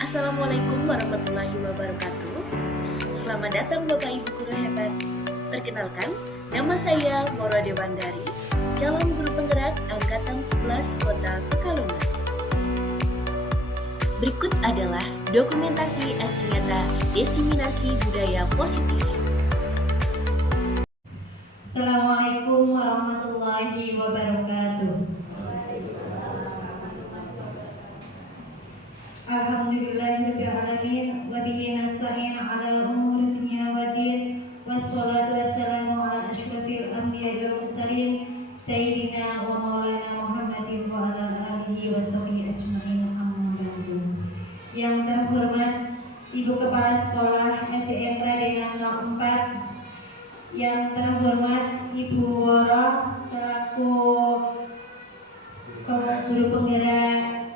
Assalamualaikum warahmatullahi wabarakatuh. Selamat datang Bapak Ibu Guru Hebat. Perkenalkan, nama saya Moro Dewandari, calon guru penggerak Angkatan 11 Kota Pekalongan. Berikut adalah dokumentasi aksi nyata diseminasi budaya positif. Assalamualaikum warahmatullahi wabarakatuh. Alhamdulillahirabbil alamin wa bihi nasta'in 'ala umuri dunya waddin wassalatu wassalamu 'ala asyrafil anbiya'i wal mursalin sayyidina wa maulana Muhammadin wa 'ala alihi wa sahbihi ajmain amma ba'du. Yang terhormat Ibu Kepala Sekolah SDN Radenang 04, yang terhormat Ibu Woro selaku guru penggerak,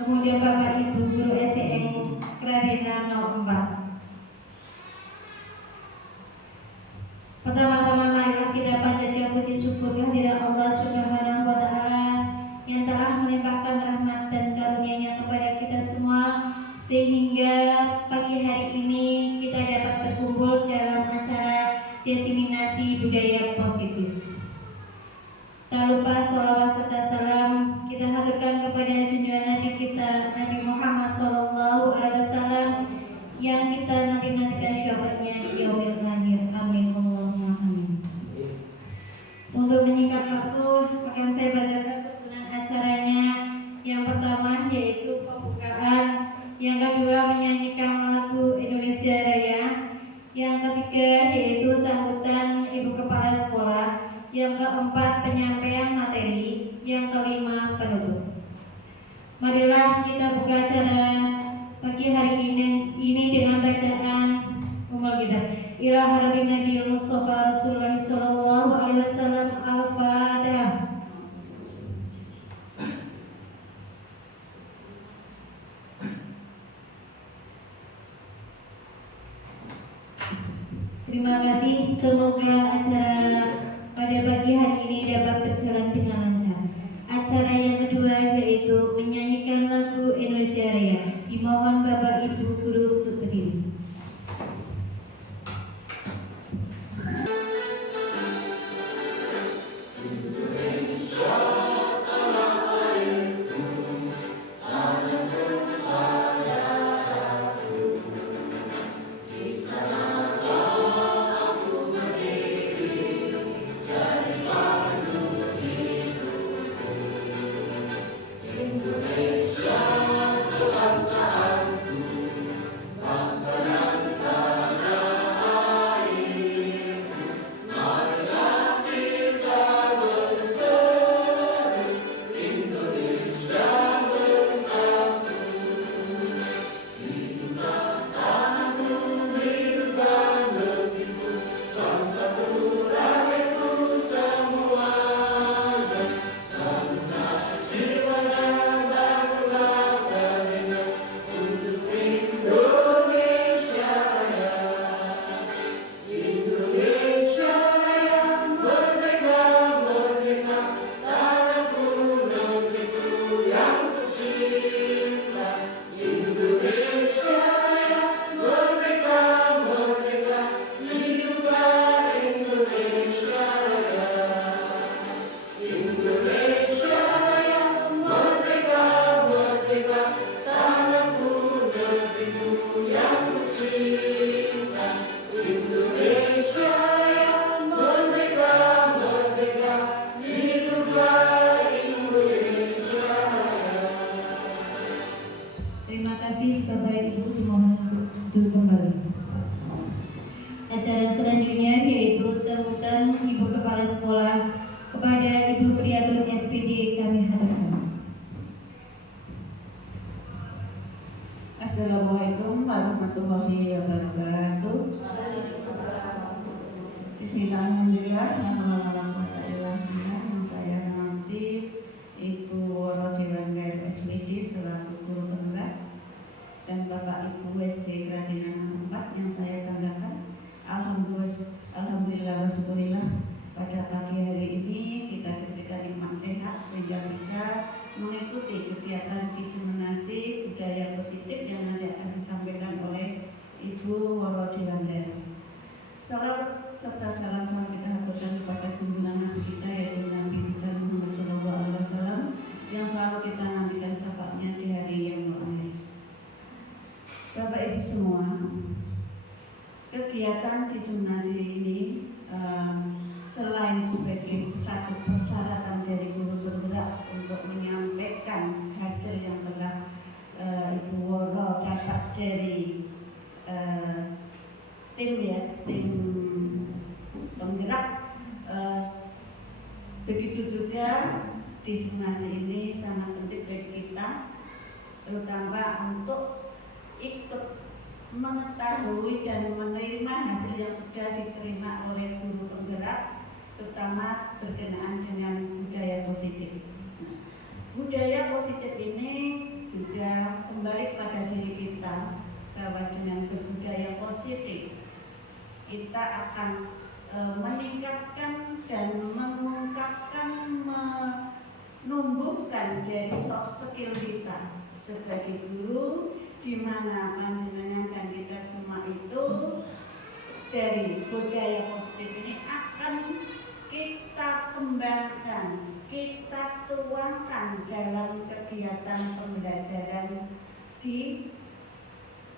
kemudian Bapak Ibu Guru SDN Kradenan 04. Pertama-tama marilah kita panjatkan puji syukur kehadirat Allah Subhanahu wa taala yang telah melimpahkan rahmat dan karunia-Nya kepada kita semua sehingga pagi hari ini kita dapat berkumpul dalam acara diseminasi budaya positif. Tak lupa salawat serta salam kita haturkan kepada junjungan Nabi kita Nabi Muhammad SAW yang kita nanti-nantikan syafaatnya di yaumil akhir. Amin Allahumma amin. Untuk menyingkat waktu akan saya bacakan susunan acaranya. Yang pertama yaitu pembukaan, yang kedua menyanyikan lagu Indonesia Raya, yang ketiga yaitu sambutan Ibu Kepala Sekolah, yang keempat penyampaian materi, yang kelima penutup. Marilah kita buka acara pagi hari ini dengan bacaan Ummul Kitab. Ila haratin Nabi Mustafa Rasulullah sallallahu alaihi wasallam. Al-Fatihah. Terima kasih. Semoga acara pada pagi hari ini dapat berjalan dengan lancar. Acara yang kedua yaitu menyanyikan lagu Indonesia Raya. Dimohon Bapak Ibu Guru untuk berdiri. Terima kasih Bapak Ibu, dimohon untuk duduk kembali. Acara selanjutnya yaitu sambutan Ibu Kepala Sekolah kepada Ibu Priatun SPD kami haturkan. Assalamualaikum warahmatullahi wabarakatuh. Bismillahirrahmanirrahim. Yang saya hormati Ibu Woro Dewandari SPD selaku guru penggerak dan Bapak Ibu SD Kradenan 4 yang saya banggakan. Alhamdulillah wa syukurillah, pada pagi hari ini kita diberikan nikmat sehat sehingga bisa mengikuti kegiatan diseminasi budaya positif yang nanti akan disampaikan oleh Ibu Woro Dewandari. Salawat serta salam selalu kita haturkan kepada junjungan Nabi kita yaitu Nabi besar Muhammad SAW yang selalu kita nantikan syafaatnya di hari yang mulia. Bapak Ibu semua, kegiatan diseminasi ini selain sebagai satu persyaratan dari guru penggerak untuk menyampaikan hasil yang telah Ibu Woro dapat dari tim penggerak, begitu juga diseminasi ini sangat penting bagi kita, terutama untuk ikut mengetahui dan menerima hasil yang sudah diterima oleh guru penggerak, terutama berkenaan dengan budaya positif. Budaya positif ini juga kembali pada diri kita, bahwa dengan berbudaya positif kita akan meningkatkan dan mengungkapkan, menumbuhkan dari soft skill kita sebagai guru, di mana panjenengan dan kita semua itu dari budaya positif ini akan kita kembangkan, kita tuangkan dalam kegiatan pembelajaran di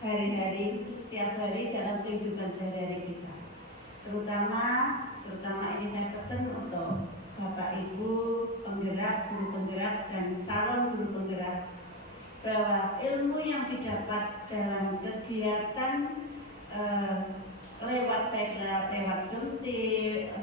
hari-hari, setiap hari dalam kehidupan sehari-hari kita. Terutama ini saya pesan untuk Bapak Ibu penggerak, guru penggerak dan calon guru penggerak, bahwa ilmu yang didapat dalam kegiatan lewat suntik,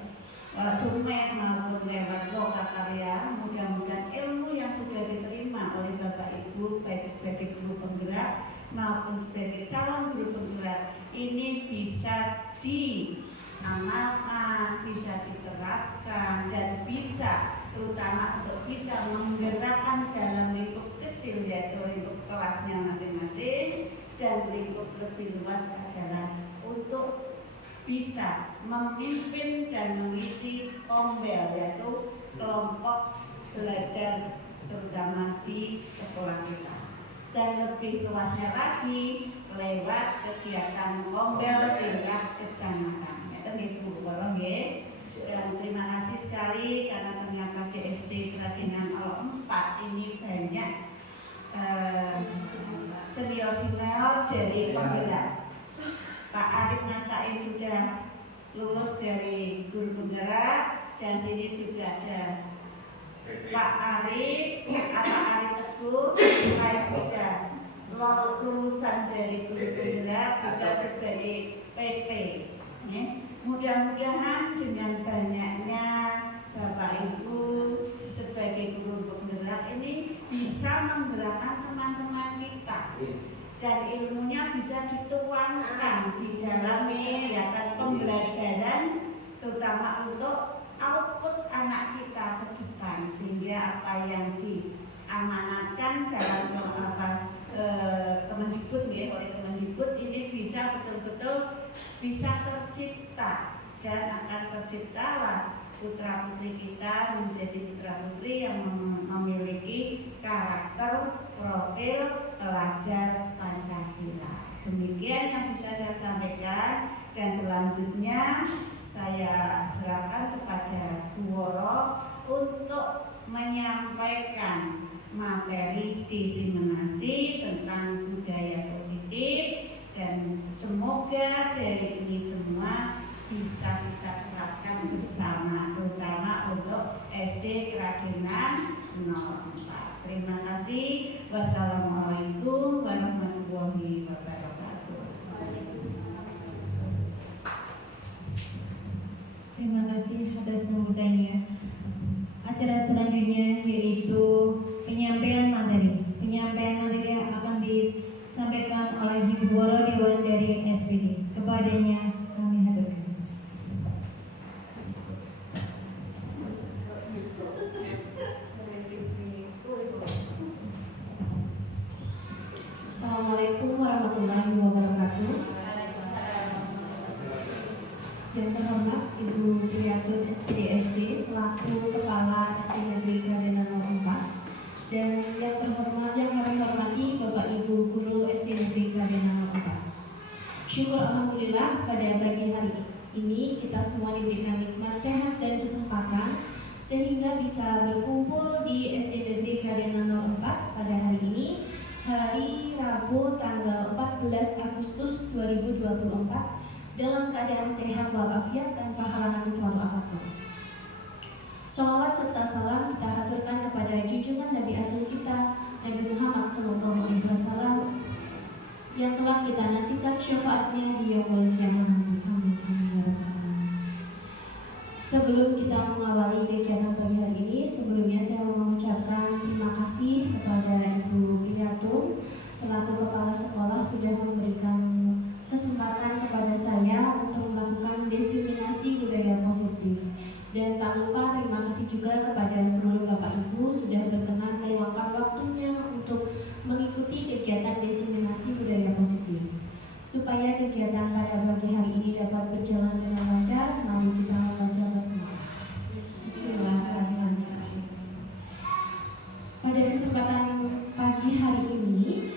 sumet maupun lewat lokakarya, mudah-mudahan ilmu yang sudah diterima oleh Bapak Ibu baik sebagai guru penggerak maupun sebagai calon guru penggerak ini bisa diamalkan, bisa diterapkan, dan bisa terutama untuk bisa menggerakkan dalam lingkup kecil yaitu lingkup kelasnya masing-masing, dan lingkup lebih luas adalah untuk bisa memimpin dan mengisi ombel yaitu kelompok belajar terutama di sekolah kita, dan lebih luasnya lagi lewat kegiatan ombel tingkat kecamatan. Ibu Woro nggih. Dan terima kasih sekali karena ternyata di SD Kerajinan 4 ini banyak senior-senior dari penggerak. Pak Arif Nastain sudah lulus dari guru penggerak, dan sini juga ada Pak Arif Teguh, saya sudah lulusan dari guru penggerak juga sebagai PP. Mudah-mudahan dengan banyaknya Bapak Ibu sebagai guru penggerak ini bisa menggerakkan teman-teman kita, dan ilmunya bisa dituangkan di dalam kegiatan pembelajaran, terutama untuk output anak kita ke depan, sehingga apa yang diamanatkan dalam Kemendikbud oleh Kemendikbud ini bisa betul-betul bisa tercipta, dan akan terciptalah putra-putri kita menjadi putra-putri yang memiliki karakter profil pelajar Pancasila. Demikian yang bisa saya sampaikan, dan selanjutnya saya serahkan kepada Bu Woro untuk menyampaikan materi diseminasi tentang budaya positif, dan semoga dari ini semua bisa kita terapkan bersama, terutama untuk SD Kerajinan 04. Terima kasih. Wassalamualaikum warahmatullahi wabarakatuh. Terima kasih atas sambutannya. Acara selanjutnya yaitu penyampaian materi. Penyampaian materi akan disampaikan oleh Ibu Woro Dewan dari SPD. Kepadanya kami haturkan. Assalamualaikum warahmatullahi wabarakatuh. Yang terhormat Ibu Priyatun SPD selaku Kepala SD Negeri Kerajinan 04, dan yang terhormat yang kami hormati Bapak Ibu Guru Syukur Alhamdulillah pada pagi hari ini kita semua diberikan nikmat sehat dan kesempatan sehingga bisa berkumpul di SD Negeri Kradiana 04 pada hari ini, hari Rabu tanggal 14 Agustus 2024 dalam keadaan sehat walafiat tanpa halangan suatu apapun. Sholawat serta salam kita haturkan kepada junjungan Nabi Agung kita Nabi Muhammad SAW yang telah kita nantikan syafaatnya di yaumul qiyamah nanti. Amin amin ya rabbal alamin. Sebelum kita mengawali kegiatan pagi hari ini, sebelumnya saya mau mengucapkan terima kasih kepada Ibu Priyatun selaku kepala sekolah sudah memberikan kesempatan kepada saya untuk melakukan diseminasi budaya positif. Dan tak lupa terima kasih juga kepada seluruh Bapak Ibu sudah berkenan meluangkan waktunya untuk mengikuti kegiatan diseminasi budaya positif. Supaya kegiatan pada pagi hari ini dapat berjalan dengan lancar, mari kita membaca basmalah. Bismillahirrahmanirrahim. Pada kesempatan pagi hari ini,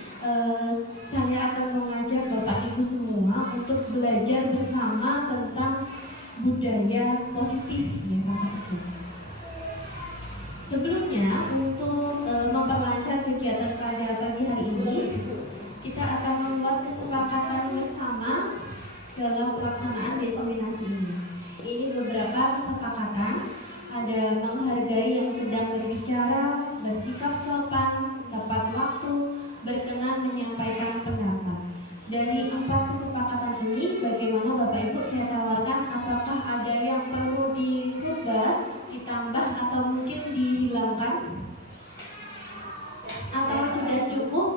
saya akan mengajak Bapak Ibu semua untuk belajar bersama tentang budaya positif ya Bapak Ibu. Sebelumnya untuk memperlancar kegiatan pada pagi hari ini, kita akan membuat kesepakatan bersama dalam pelaksanaan diseminasi ini. Ini beberapa kesepakatan, ada menghargai yang sedang berbicara, bersikap sopan, tepat waktu, berkenan menyampaikan pendapat. Dari 4 kesepakatan ini, bagaimana Bapak Ibu saya tawarkan, apakah ada yang perlu dirubah, ditambah atau mungkin dihilangkan? Atau sudah cukup?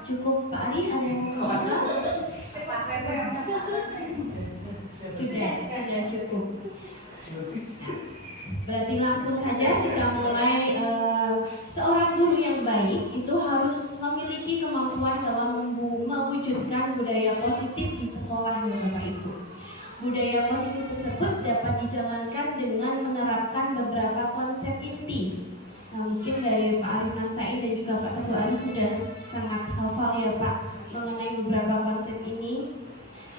Cukup Pak Ari, ada yang menambahkan? Sudah cukup. Berarti langsung saja kita mulai. Seorang guru yang baik itu harus memiliki kemampuan dalam mewujudkan budaya positif di sekolahnya Bapak Ibu. Budaya positif tersebut dapat dijalankan dengan menerapkan beberapa konsep inti. Mungkin dari Pak Arif Nastain dan juga Pak Teguh Arif sudah sangat hafal ya Pak mengenai beberapa konsep ini.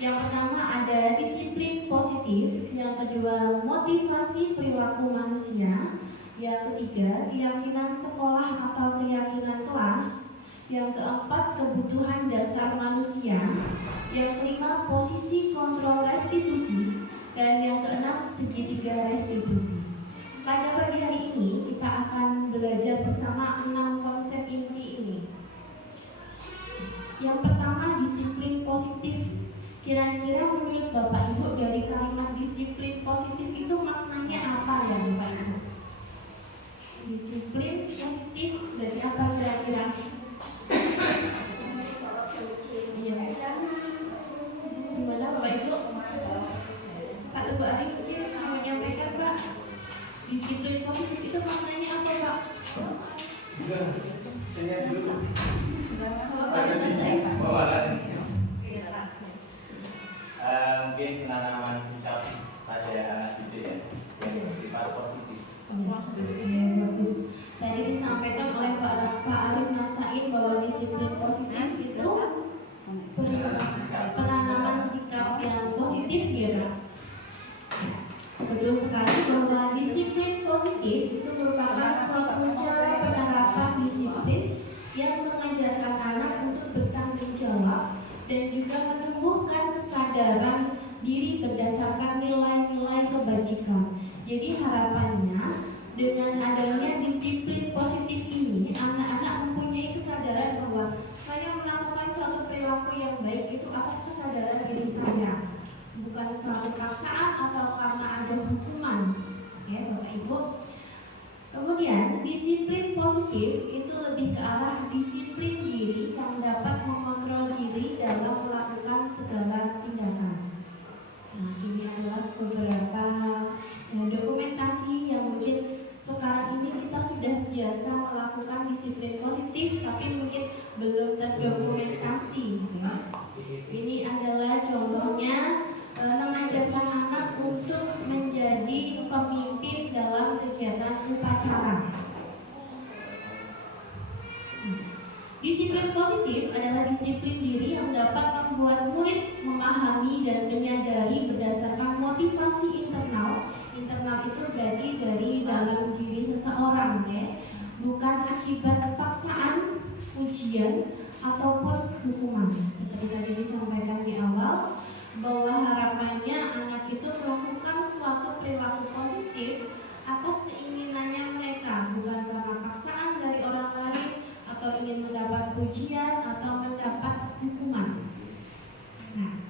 Yang pertama ada disiplin positif, yang kedua motivasi perilaku manusia, yang ketiga keyakinan sekolah atau keyakinan kelas, yang keempat kebutuhan dasar manusia, yang kelima posisi kontrol restitusi, dan yang keenam segitiga restitusi. Pada pagi hari ini kita akan belajar bersama 6 konsep inti ini. Yang pertama disiplin positif. Kira-kira menurut Bapak Ibu dari kalimat disiplin positif itu maknanya apa ya Bapak Ibu? Disiplin positif berarti apa kira-kira? Iya. Gimana Bapak Ibu? Pak Teguh Ari mungkin mau menyampaikan Pak. Disiplin positif itu maknanya apa Pak? Saya dulu. Mungkin penanaman sikap pada anak didik ya, yang bersifat positif. Ya, bagus. Tadi disampaikan oleh Pak Arif Nastain bahwa disiplin positif itu penanaman sikap yang positif ya Pak. Betul sekali bahwa disiplin positif itu merupakan suatu cara penerapan disiplin yang mengajarkan anak untuk bertanggung jawab dan juga menumbuhkan kesadaran diri berdasarkan nilai-nilai kebajikan. Jadi harapannya dengan adanya disiplin positif ini, anak-anak mempunyai kesadaran bahwa saya melakukan suatu perilaku yang baik itu atas kesadaran diri saya, bukan suatu paksaan atau karena ada hukuman, ya Bapak Ibu. Kemudian disiplin positif itu lebih ke arah disiplin diri yang dapat mengontrol diri dalam melakukan segala tindakan. Nah, ini adalah beberapa dokumentasi yang mungkin sekarang ini kita sudah biasa melakukan disiplin positif, tapi mungkin belum terdokumentasi. Ya. Ini adalah contohnya mengajarkan anak untuk menjadi pemimpin dalam kegiatan upacara. Disiplin Disiplin positif adalah disiplin diri yang dapat membuat murid memahami dan menyadari berdasarkan motivasi internal. Internal itu berarti dari dalam diri seseorang, ya, bukan akibat paksaan, ujian, ataupun hukuman. Seperti tadi disampaikan di awal, bahwa harapannya anak itu melakukan suatu perilaku positif atas keinginannya mereka, bukan karena paksaan dari orang lain atau ingin mendapat pujian atau mendapat hukuman. Nah,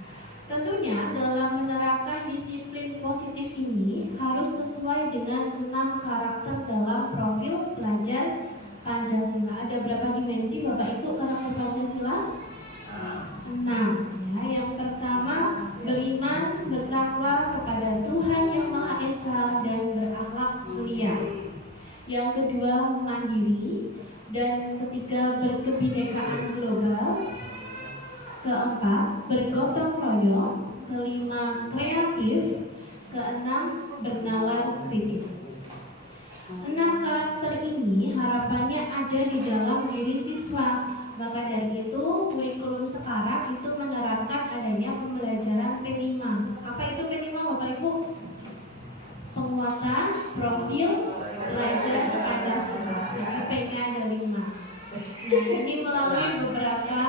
tentunya dalam menerapkan disiplin positif ini harus sesuai dengan 6 karakter dalam profil pelajar Pancasila. Ada berapa dimensi Bapak Ibu karakter Pancasila? 6. Ya, yang pertama beriman, bertakwa kepada Tuhan Yang Maha Esa dan berakhlak mulia. Yang kedua mandiri, dan ketiga berkebinekaan global. Keempat bergotong royong. Kelima kreatif. Keenam bernalar kritis. 6 karakter ini harapannya ada di dalam diri siswa. Maka dari itu kurikulum sekarang itu menerapkan adanya pembelajaran P5. Apa itu P5 Bapak Ibu? Penguatan profil pelajar Pancasila. Jadi P-nya ada 5. Nah, ini melalui beberapa,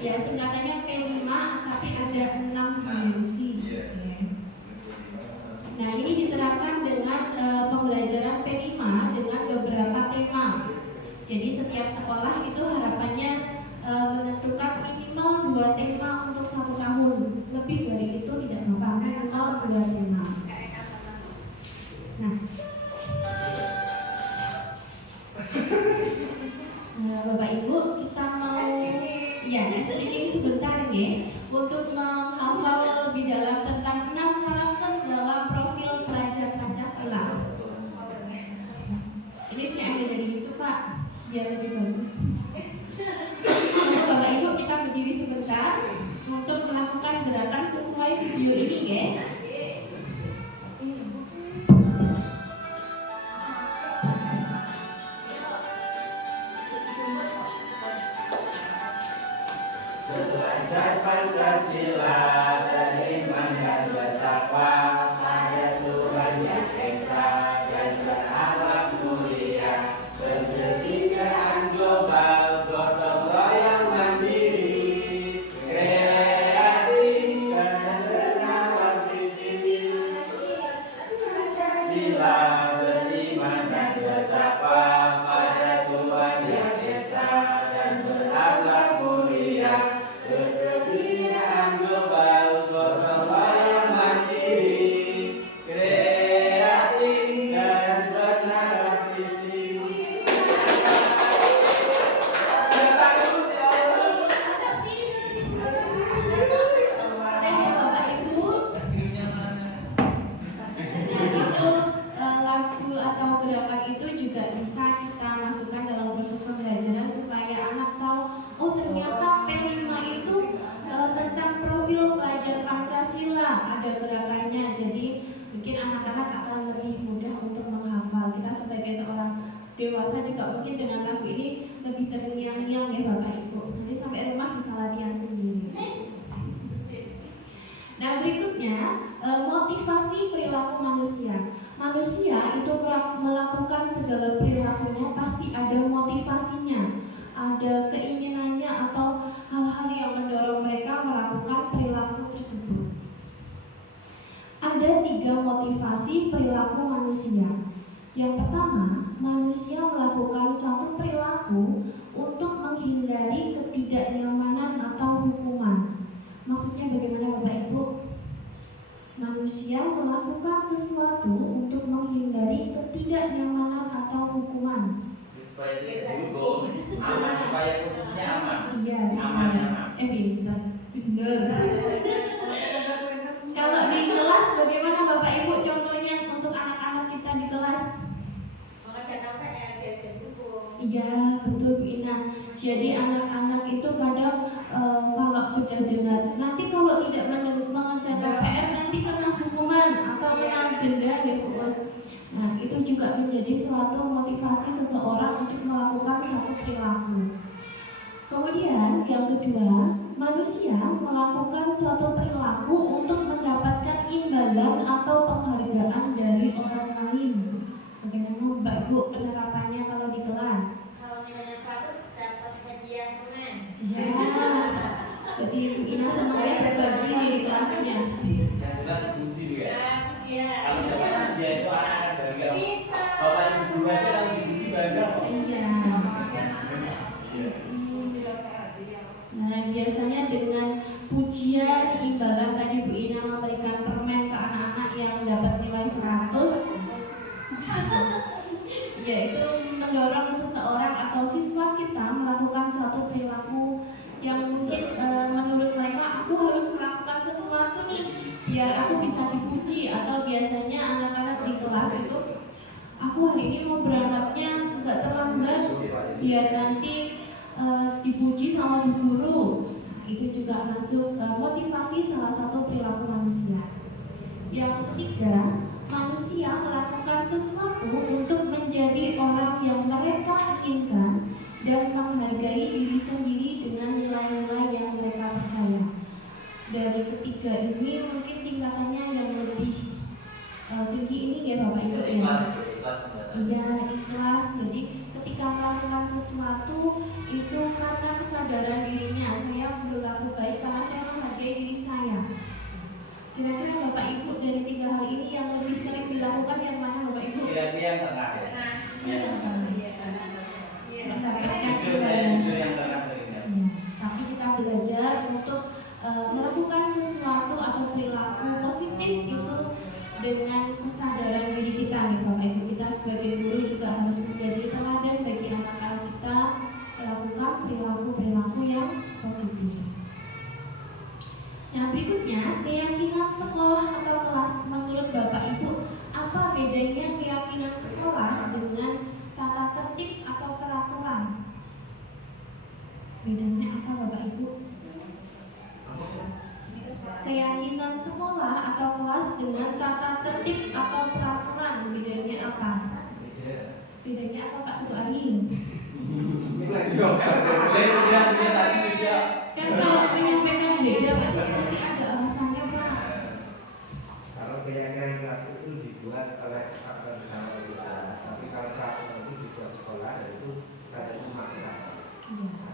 ya singkatannya P5, tapi ada 6 dimensi. Nah, ini diterapkan dengan pembelajaran P5 dengan beberapa tema. Jadi setiap sekolah itu harapannya menentukan minimal 2 tema untuk 1 tahun. Lebih dari itu tidak apa-apa, minimal 2 tema. Nah, Bapak Ibu, kita mau sedikit sebentar ya untuk menghafal lebih dalam tentang 6 karakter dalam profil pelajar Pancasila. Ini saya ambil dari YouTube Pak, biar lebih bagus. Bapak Ibu, kita berdiri sebentar untuk melakukan gerakan sesuai video ini ya. Belajar Pancasila, beriman dan bertakwa pada Tuhan Yang Esa dan berakhlak mulia, berkebinekaan global, gotong royong mandiri, kreatif dan bernalar kritis. Sila beriman dan bertakwa pada Tuhan Yang Esa dan berakhlak mulia, berkebinekaan global, gotong royong mandiri, kreatif dan bernalar kritis. Sudah ya Bapak Ibu. Nah, itu lagu atau gerakan itu juga bisa kita masukkan dalam proses pembelajaran supaya anak tahu, oh ternyata P5 itu tentang profil pelajar Pancasila, ada gerakannya. Jadi mungkin anak-anak akan lebih mudah untuk menghafal. Kita sebagai seorang dewasa juga mungkin dengan lagu ini lebih terngiang-ngiang ya Bapak Ibu. Nanti sampai rumah bisa latihan sendiri. Nah, berikutnya motivasi perilaku manusia. Manusia itu melakukan segala perilakunya pasti ada motivasinya, ada keinginannya atau hal-hal yang mendorong mereka melakukan perilaku tersebut. Ada 3 motivasi perilaku manusia. Yang pertama, manusia melakukan suatu perilaku untuk menghindari ketidaknyamanan atau hukuman. Maksudnya bagaimana Bapak Ibu? Manusia melakukan sesuatu untuk menghindari ketidaknyamanan atau hukuman. Supaya tidak dihukum, aman, supaya posisinya aman. Iya, Aman, aman. benar. Kalau di kelas bagaimana Bapak Ibu contohnya untuk anak-anak kita di kelas? Iya, betul Bu Ina. Jadi anak-anak itu kadang kalau sudah dengar, nanti kalau tidak mengerjakan PR nanti kena hukuman atau kena denda ya Bu Bos. Nah, itu juga menjadi suatu motivasi seseorang untuk melakukan suatu manusia melakukan suatu perilaku untuk mendapatkan imbalan atau penghargaan dari orang lain. Bagaimana Mbak Ibu penerapannya kalau di kelas? Kalau nilainya 100 dapat hadiah permen. Ya, jadi Ibu Ina senangnya berbagi di kelasnya. Yang jelas dipuji juga. Kalau dapat hadiah itu anak-anak bangga. Bapak ibu guru aja kalau dipuji bangga kok. Iya. Nah, biasanya dengan pujian, imbalan tadi Bu Ina memberikan permen ke anak-anak yang dapat nilai 100, yaitu mendorong seseorang atau siswa kita melakukan suatu perilaku yang mungkin menurut mereka aku harus melakukan sesuatu nih biar aku bisa dipuji. Atau biasanya anak-anak di kelas itu, aku hari ini mau berangkatnya nggak terlambat biar nanti dipuji sama bu guru. Nah, itu juga masuk motivasi salah satu perilaku manusia. Yang ketiga, manusia melakukan sesuatu untuk menjadi orang yang mereka inginkan dan menghargai diri sendiri dengan nilai-nilai yang mereka percaya. Dari ketiga ini mungkin tingkatannya yang lebih tinggi ini ya Bapak Ibu ya. Iya, ikhlas. Jadi ketika melakukan sesuatu itu karena kesadaran dirinya, saya berlaku baik karena saya menghargai diri saya. Kira-kira Bapak Ibu dari tiga hal ini yang lebih sering dilakukan yang mana Bapak Ibu? Kira-kira yang tengah ya. Mendapatkan Jujur yang tengah seringnya. Tapi kita belajar untuk melakukan sesuatu atau perilaku positif itu dengan kesadaran diri kita nih Bapak Ibu. Kita sebagai guru juga harus menjadi teladan bagi anak-anak kita melakukan perilaku-perilaku yang positif. Nah, berikutnya keyakinan sekolah atau kelas. Menurut Bapak Ibu, apa bedanya keyakinan sekolah dengan tata tertib atau peraturan? Bedanya apa Bapak Ibu? Keyakinan sekolah atau kelas dengan tata tertib atau peraturan, bedanya apa? Bedanya apa Pak Guru Ahin? Kan kalau menyampaikan beda Pak, pasti ada alasannya Pak. Kalau keyakinan kelas itu dibuat oleh faktor bersama berusaha, tapi kalau peraturan itu dibuat sekolah dan itu saya memaksa. Iya.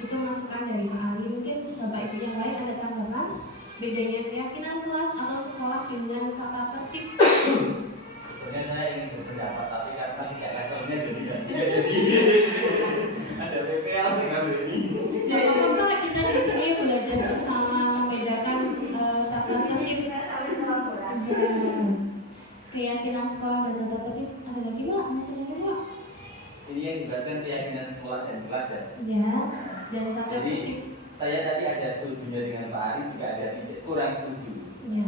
Itu masukan dari Pak Ali. Mungkin Bapak Ibu yang lain ada tanggapan bedanya keyakinan kelas atau sekolah dengan tata tertib? Sebenarnya saya ingin berpendapat, tapi karena tidak levelnya jadi ada PPL sih ngambil ini. Gak apa-apa, kita di sini belajar bersama membedakan tata tertib. Keyakinan sekolah dan tata tertib. Ada lagi Pak? Masih ada Pak? Ini yang dibahaskan keyakinan sekolah dan kelas ya. Ya, dan tata Jadi tertib. saya tadi ada setujunya dengan Pak Ari, juga ada kurang setuju. Ya.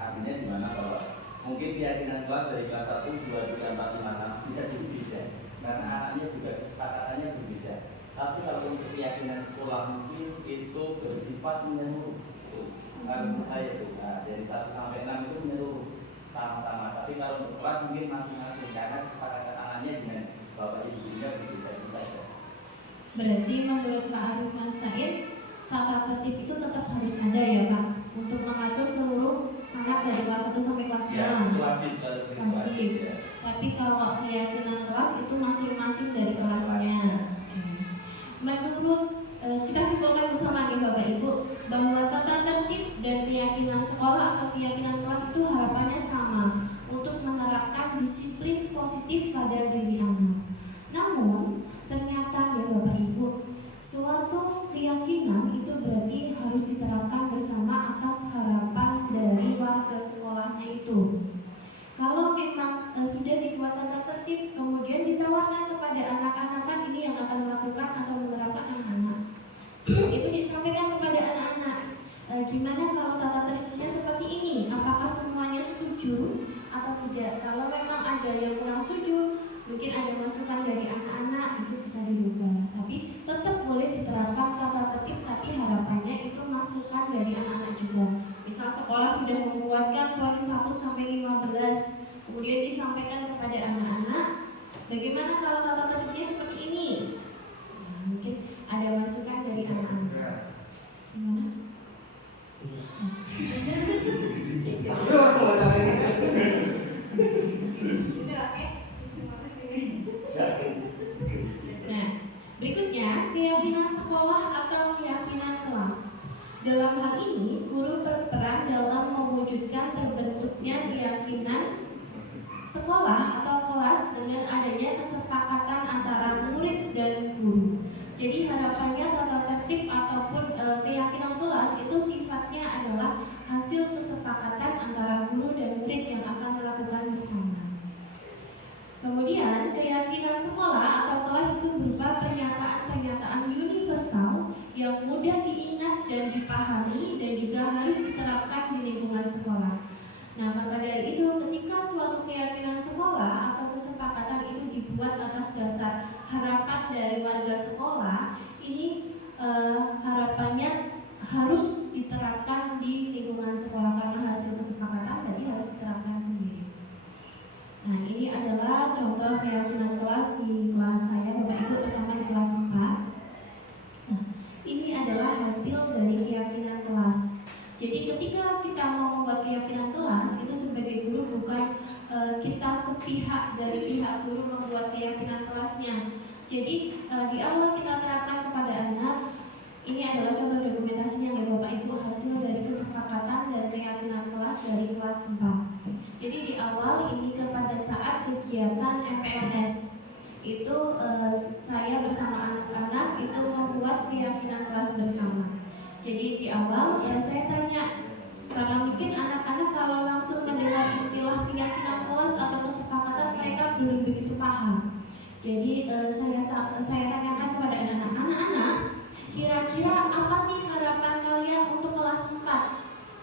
Artinya gimana kalau mungkin keyakinan kelas dari kelas 1, 2, 3, 4, 5, 6 bisa jadi beda karena anaknya juga kesepakatannya berbeda. Tapi kalau untuk keyakinan sekolah mungkin itu bersifat menyeluruh. Menurut saya itu dari 1 sampai 6 itu menyeluruh sama-sama. Tapi kalau untuk kelas mungkin masing-masing karena kesepakatan anaknya dengan bapak ibunya berbeda saja. Berarti menurut Pak Arif Mastain, tata tertib itu tetap harus ada ya Pak untuk mengatur seluruh anak dari kelas 1 sampai kelas 6. Ya, wajib. Wajib. Ya. Tapi kalau keyakinan kelas itu masing-masing dari kelasnya. Menurut kita simpulkan bersama nih Bapak Ibu bahwa tata tertib dan keyakinan sekolah atau keyakinan kelas itu harapannya sama untuk menerapkan disiplin positif pada diri anak. Namun ternyata ya Bapak Ibu, suatu keyakinan itu berarti harus diterapkan bersama atas harapan dari warga sekolahnya itu. Kalau memang sudah dibuat tata tertib, kemudian ditawarkan kepada anak-anak, kan ini yang akan melakukan atau menerapkan anak-anak. Itu disampaikan kepada anak-anak. Gimana kalau tata tertibnya seperti ini? Apakah semuanya setuju atau tidak? Kalau memang ada yang kurang setuju, mungkin ada masukan dari anak-anak, itu bisa dirubah. Tapi tetap boleh diterapkan tata tertib, tapi harapannya itu masukan dari anak-anak juga. Misal sekolah sudah membuatkan poin 1 sampai 15, kemudian disampaikan kepada anak-anak, bagaimana kalau tata tertibnya seperti ini? Nah, mungkin ada masukan dari anak-anak. sekolah atau kelas dengan adanya kesepakatan antara murid dan guru. Jadi harapannya tata tertib ataupun keyakinan kelas itu sifatnya adalah hasil kesepakatan antara guru dan murid yang akan melakukan bersama. Kemudian keyakinan sekolah atau kelas itu berupa pernyataan-pernyataan universal yang mudah diingat dan dipahami dan juga harus diterapkan di lingkungan sekolah. Nah, maka dari itu ketika suatu keyakinan sekolah atau kesepakatan itu dibuat atas dasar harapan dari warga sekolah, ini harapannya harus diterapkan di lingkungan sekolah karena hasil kesepakatan tadi harus diterapkan sendiri. Nah, ini adalah contoh keyakinan kelas di kelas saya, Bapak Ibu, terutama di kelas 4. Nah, ini adalah hasil dari keyakinan kelas. Jadi ketika kita mau membuat keyakinan kelas, itu sebagai guru bukan kita sepihak dari pihak guru membuat keyakinan kelasnya. Jadi di awal kita terapkan kepada anak, ini adalah contoh dokumentasinya ya Bapak Ibu, hasil dari kesepakatan dan keyakinan kelas dari kelas 4. Jadi di awal ini pada saat kegiatan MPLS itu saya bersama anak-anak itu membuat keyakinan kelas bersama. Jadi di awal saya tanya, karena mungkin anak-anak kalau langsung mendengar istilah keyakinan kelas atau kesepakatan mereka belum begitu paham. Jadi saya tanyakan kepada anak-anak, kira-kira apa sih harapan kalian untuk kelas 4?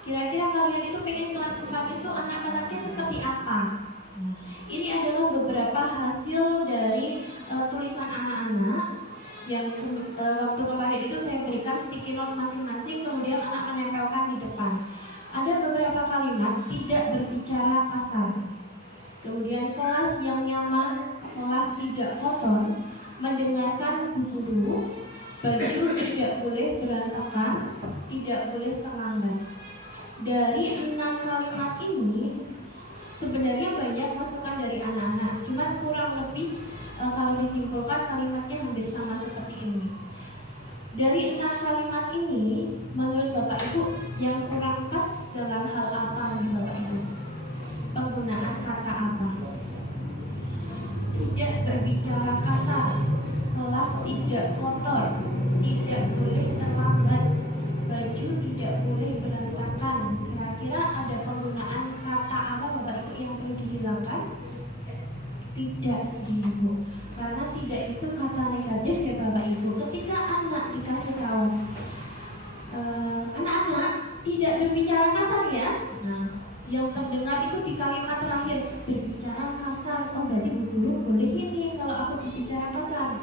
Kira-kira kalian itu pengen kelas 4 itu anak-anaknya seperti apa? Nah, ini adalah beberapa hasil dari tulisan anak-anak yang waktu kemarin itu saya berikan sticky note masing-masing, kemudian anak menempelkan di depan. Ada beberapa kalimat tidak berbicara kasar. Kemudian kelas yang nyaman, kelas tidak kotor, mendengarkan buku dulu, baju tidak boleh berantakan, tidak boleh terlambat. Dari 6 kalimat ini sebenarnya banyak masukan dari anak-anak, cuma kurang lebih kalau disimpulkan kalimatnya hampir sama seperti ini. Dari 6 kalimat ini, menurut Bapak Ibu yang kurang pas dalam hal apa nih Bapak Ibu? Penggunaan kata apa? Tidak berbicara kasar, kelas tidak kotor, tidak boleh terlambat, baju tidak boleh berantakan. Kira-kira ada penggunaan kata apa Bapak Ibu yang perlu dihilangkan? Tidak, Ibu. Karena tidak itu kata negatif ya Bapak Ibu. Ketika anak dikasih tahu, anak-anak tidak berbicara kasar ya. Nah, yang terdengar itu di kalimat terakhir, berbicara kasar. Oh, berarti Bu Guru boleh ini kalau aku berbicara kasar.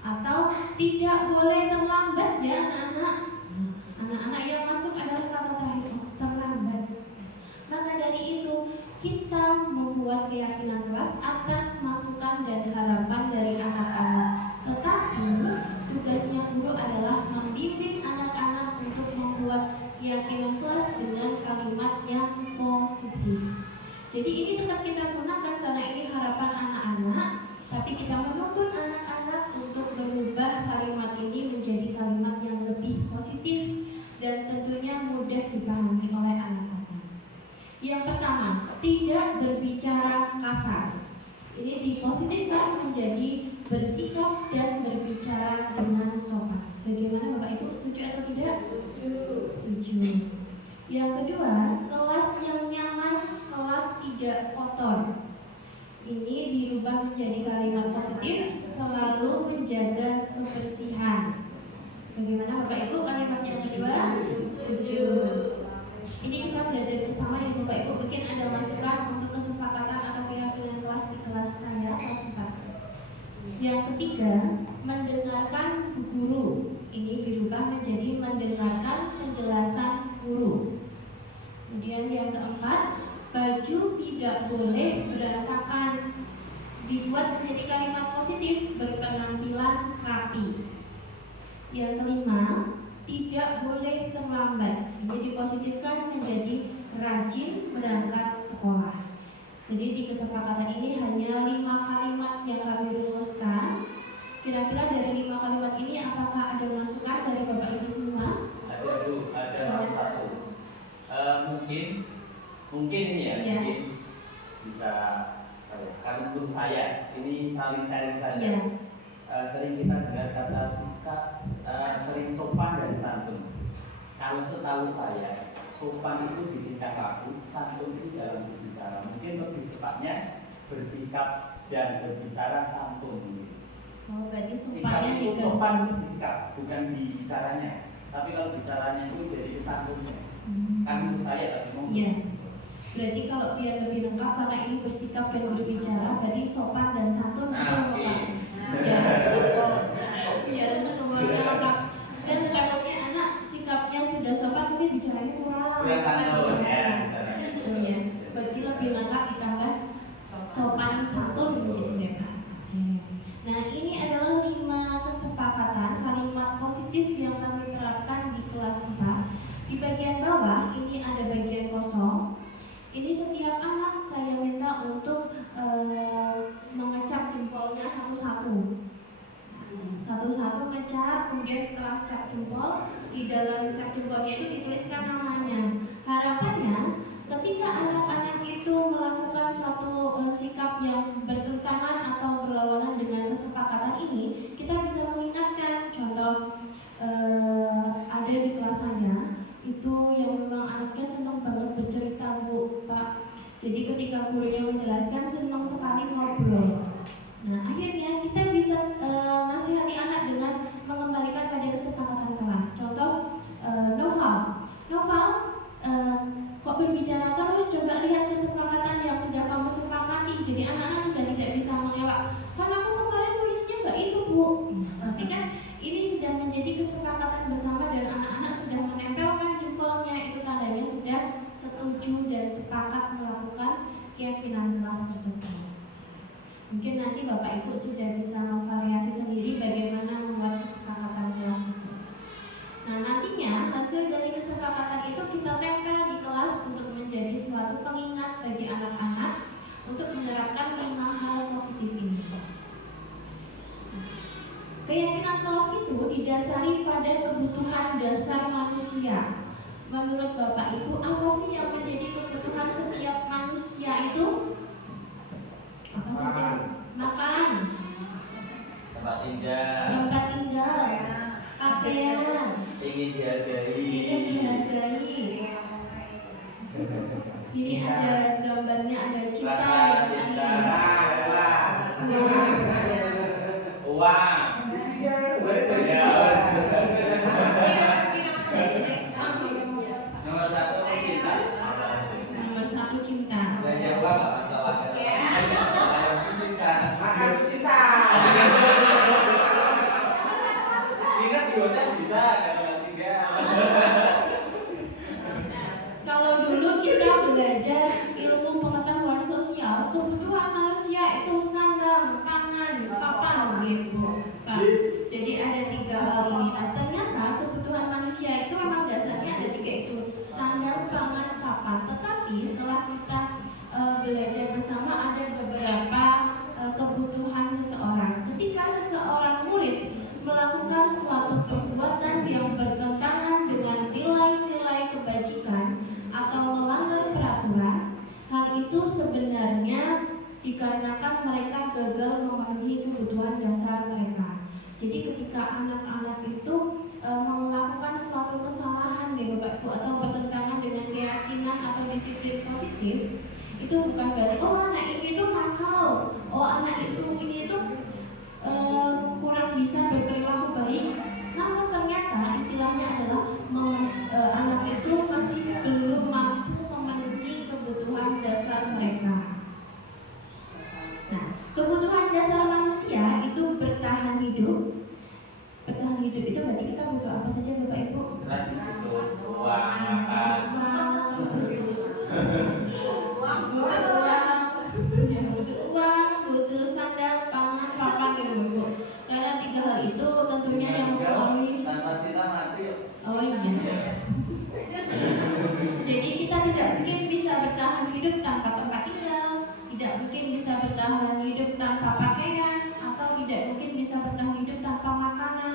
Atau tidak boleh terlambat ya anak-anak. Nah, anak-anak yang masuk adalah kata terakhir, oh, terlambat. Maka dari itu kita membuat keyakinan kelas atas masukan dan harapan dari anak-anak. Tetapi tugasnya guru adalah membimbing anak-anak untuk membuat keyakinan kelas dengan kalimat yang positif. Jadi ini tetap kita gunakan karena ini harapan anak-anak, tapi kita menuntut anak-anak untuk berubah kalimat ini menjadi kalimat yang lebih positif dan tentunya mudah dipahami oleh anak-anak. Yang pertama, tidak berbicara kasar. Ini dipositifkan menjadi bersikap dan berbicara dengan sopan. Bagaimana Bapak Ibu, setuju atau tidak? Setuju. Yang kedua, kelas yang nyaman, kelas tidak kotor. Ini dirubah menjadi kalimat positif, selalu menjaga kebersihan. Bagaimana Bapak Ibu, kalimat yang kedua? Setuju. Ini kita belajar bersama ya Bapak Ibu. Mungkin ada masukan untuk kesepakatan atau keyakinan kelas di kelas saya, kelas 4. Yang ketiga, mendengarkan guru. Ini dirubah menjadi mendengarkan penjelasan guru. Kemudian yang keempat, baju tidak boleh berantakan. Dibuat menjadi kalimat positif, berpenampilan rapi. Yang kelima, tidak boleh terlambat. Ini dipositifkan menjadi rajin berangkat sekolah. Jadi di kesepakatan ini hanya 5 kalimat yang kami rumuskan. Kira-kira dari 5 kalimat ini apakah ada masukan dari Bapak Ibu semua? Ada satu. Mungkin ini ya, Iya. mungkin bisa untuk saya ini saling sharing saja. Iya. Sering kita dengar kata sikap, sering sopan dan santun. Kalau setahu saya, sopan itu di tingkah laku, santun itu dalam berbicara. Mungkin lebih tepatnya bersikap dan berbicara santun. Oh, berarti Sikap sopannya itu diganti. sopan itu di sikap, bukan di bicaranya. Tapi kalau bicaranya itu dari kesantunnya. Kan menurut saya tapi mungkin. Iya. Berarti kalau biar lebih lengkap karena ini bersikap dan berbicara, berarti sopan dan santun itu Oke. Pak. Ya. Biar semuanya lengkap. Dan takutnya anak sikapnya sudah sopan tapi bicaranya kurang. Kurang santun ya. Itu ya. Berarti lebih lengkap ditambah sopan santun gitu ya Pak. Oke. Nah, ini adalah 5 kesepakatan kalimat positif yang kami terapkan di kelas 4. Di bagian bawah ini ada bagian kosong. Ini setiap anak saya minta untuk mengecap jempolnya satu-satu. Satu-satu ngecap, kemudian setelah cap jempol, di dalam cap jempolnya itu dituliskan namanya. Harapannya ketika anak-anak itu melakukan suatu sikap yang bertentangan atau berlawanan dengan kesepakatan ini, kita bisa mengingatkan. Contoh, ada di kelas saya itu yang memang anaknya senang banget bercerita Bu, Pak. Jadi ketika gurunya menjelaskan senang sekali ngobrol. Nah, akhirnya kita bisa nasihati anak dengan mengembalikan pada kesepakatan kelas. Contoh, Noval, kok berbicara terus, coba lihat kesepakatan yang sudah kamu sepakati. Jadi anak-anak sudah tidak bisa mengelak. Karena aku kemarin nulisnya nggak itu Bu. Tapi kan ini sudah menjadi kesepakatan bersama dan anak-anak sudah menempelkan jempolnya, itu tandanya sudah setuju dan sepakat melakukan keyakinan kelas tersebut. Mungkin nanti Bapak Ibu sudah bisa memvariasi sendiri bagaimana membuat kesepakatan kelas itu. Nah, nantinya hasil dari kesepakatan itu kita tempel di kelas untuk menjadi suatu pengingat bagi anak-anak untuk menerapkan 5 hal positif ini. Keyakinan kelas itu didasari pada kebutuhan dasar manusia. Menurut Bapak Ibu, apa sih yang menjadi kebutuhan setiap manusia itu? Apa saja? Makan, Tempat tinggal, pakaian, ingin dihargai. Ini ada gambarnya, ada cinta, Rasa cinta, uang. Nomor 1 cinta. Nomor 1 cinta. Belanja uang nggak masalah. Masalah yang cinta. Makan cinta. Ingat di hotel bisa ada tempat tinggal. Kalau dulu kita belajar ilmu pengetahuan sosial, kebutuhan manusia itu sandang, pangan, papan, gitu, Pak. Jadi ada 3 hal ini. Nah, ternyata kebutuhan manusia itu memang dasarnya ada 3 itu, sandang, pangan, papan. Tetapi setelah kita belajar bersama ada beberapa kebutuhan seseorang. Ketika seseorang murid melakukan suatu perbuatan yang bertentangan dengan nilai-nilai kebajikan atau melanggar peraturan, hal itu sebenarnya dikarenakan mereka gagal memenuhi kebutuhan dasar mereka. Jadi ketika anak-anak itu melakukan suatu kesalahan ya Bapak Ibu atau bertentangan dengan keyakinan atau disiplin positif, itu bukan berarti oh anak ini tuh nakal, oh anak ini tuh kurang bisa berperilaku baik. Namun ternyata istilahnya adalah anak itu masih belum mampu memenuhi kebutuhan dasar mereka. Nah, kebutuhan dasar manusia itu bertahan hidup. Bertahan hidup itu berarti kita butuh apa saja Bapak Ibu? Tadi butuh uang, makan. Butuh uang, butuh sandang, pangan, papan gitu Bu. Karena 3 hal itu tentunya yang mempengaruhi. Tanpa cinta mati. Oh iya. Jadi kita tidak mungkin bisa bertahan hidup tanpa tempat tinggal, tidak mungkin bisa bertahan hidup tanpa pakaian, atau tidak mungkin bisa bertahan hidup tanpa makanan.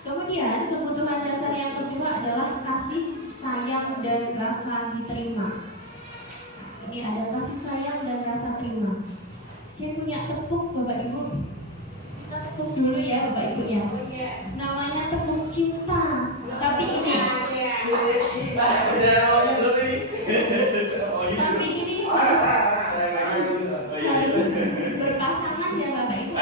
Kemudian kebutuhan dasar yang kedua adalah kasih sayang dan rasa diterima. Ini ada kasih sayang dan rasa terima. Saya punya tepuk Bapak Ibu. Kita tepuk dulu ya Bapak Ibu ya. Namanya tepuk cinta. Tapi ini harus berpasangan ya Bapak Ibu.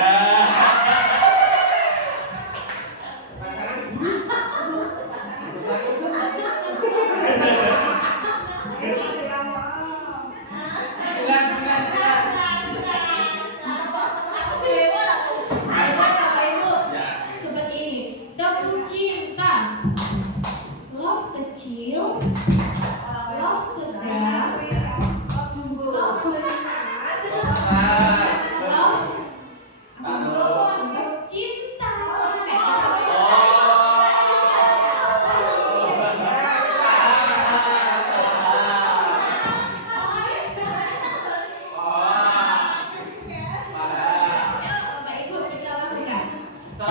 Bapak Ibu, seperti ini. Tepuk cinta. Love kecil, love sedang, love besar, love cinta. Bapak Ibu kita lakukan. Love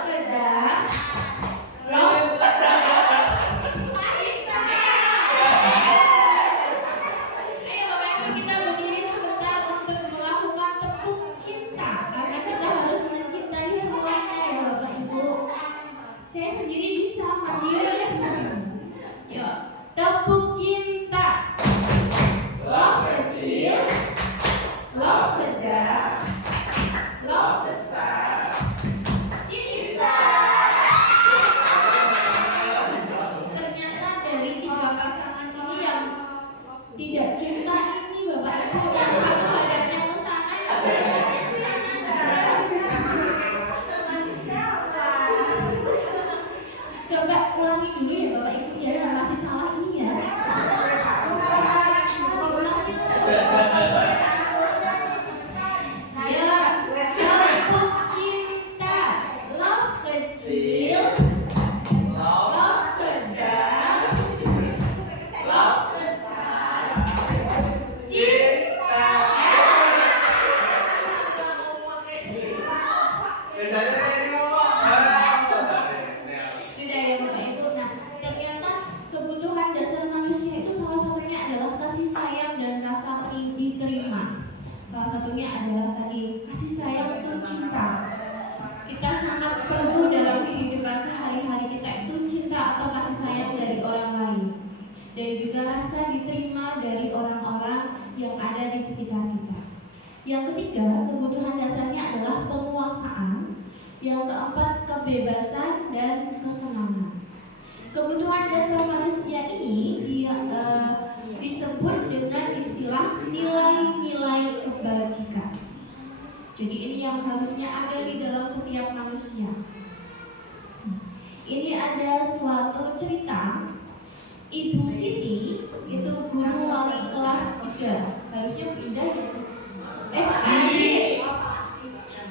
sedang, love cinta. Ayo Bapak Ibu kita berdiri sebentar untuk melakukan tepuk cinta. Karena kita harus mencintai semuanya ya Bapak Ibu. Saya sendiri bisa mandiri. Yuk, tepuk cinta. Love kecil, love sedang, love besar, cinta. Ternyata dari 3 pasangan ini yang tidak cinta ini Bapak Ibu, yang satu hadapnya ke sana, yang satu hadapnya ke sana juga. Coba ulangi dulu ya Bapak Ibu ya, yang masih salah ini ya. Diulangi. Ya, tepuk cinta, love kecil, love sedang, love besar, cinta. Sudah ya Bapak Ibu. Nah, ternyata kebutuhan dasar manusia itu salah satunya adalah kasih sayang dan rasa diterima. Salah satunya adalah tadi kasih sayang itu cinta. Kita sangat perlu dalam kehidupan sehari-hari kita itu cinta atau kasih sayang dari orang lain, dan juga rasa diterima dari orang-orang yang ada di sekitar kita. Yang ketiga, kebutuhan dasarnya adalah penguasaan. Yang keempat, kebebasan dan kesenangan. Kebutuhan dasar manusia ini disebut dengan istilah nilai-nilai kebajikan. Jadi ini yang harusnya ada di dalam setiap manusia. Ini ada suatu cerita. Ibu Siti itu guru wali kelas 3. Harusnya pindah ya. Pak Adib.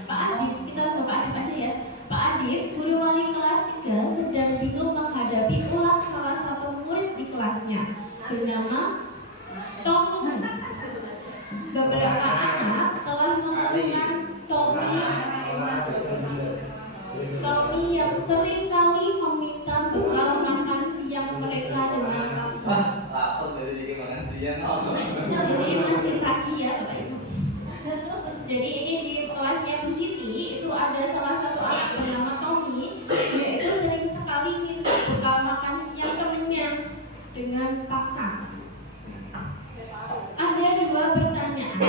Pak Adib, kita ke Pak Adib aja ya. Pak Adib, guru wali kelas 3 sedang bingung menghadapi ulang salah satu murid di kelasnya bernama Tommy. Beberapa anak telah mengeluhkan Tommy yang sering kali meminta bekal makan siang mereka dengan paksa. Lapor dari jadi makan siang. Ini masih pagi ya Bapak Ibu. Jadi ini di kelasnya Bu Siti itu ada salah satu anak bernama Tommy, yaitu sering sekali minta bekal makan siang temannya dengan paksa. Ada 2 pertanyaan.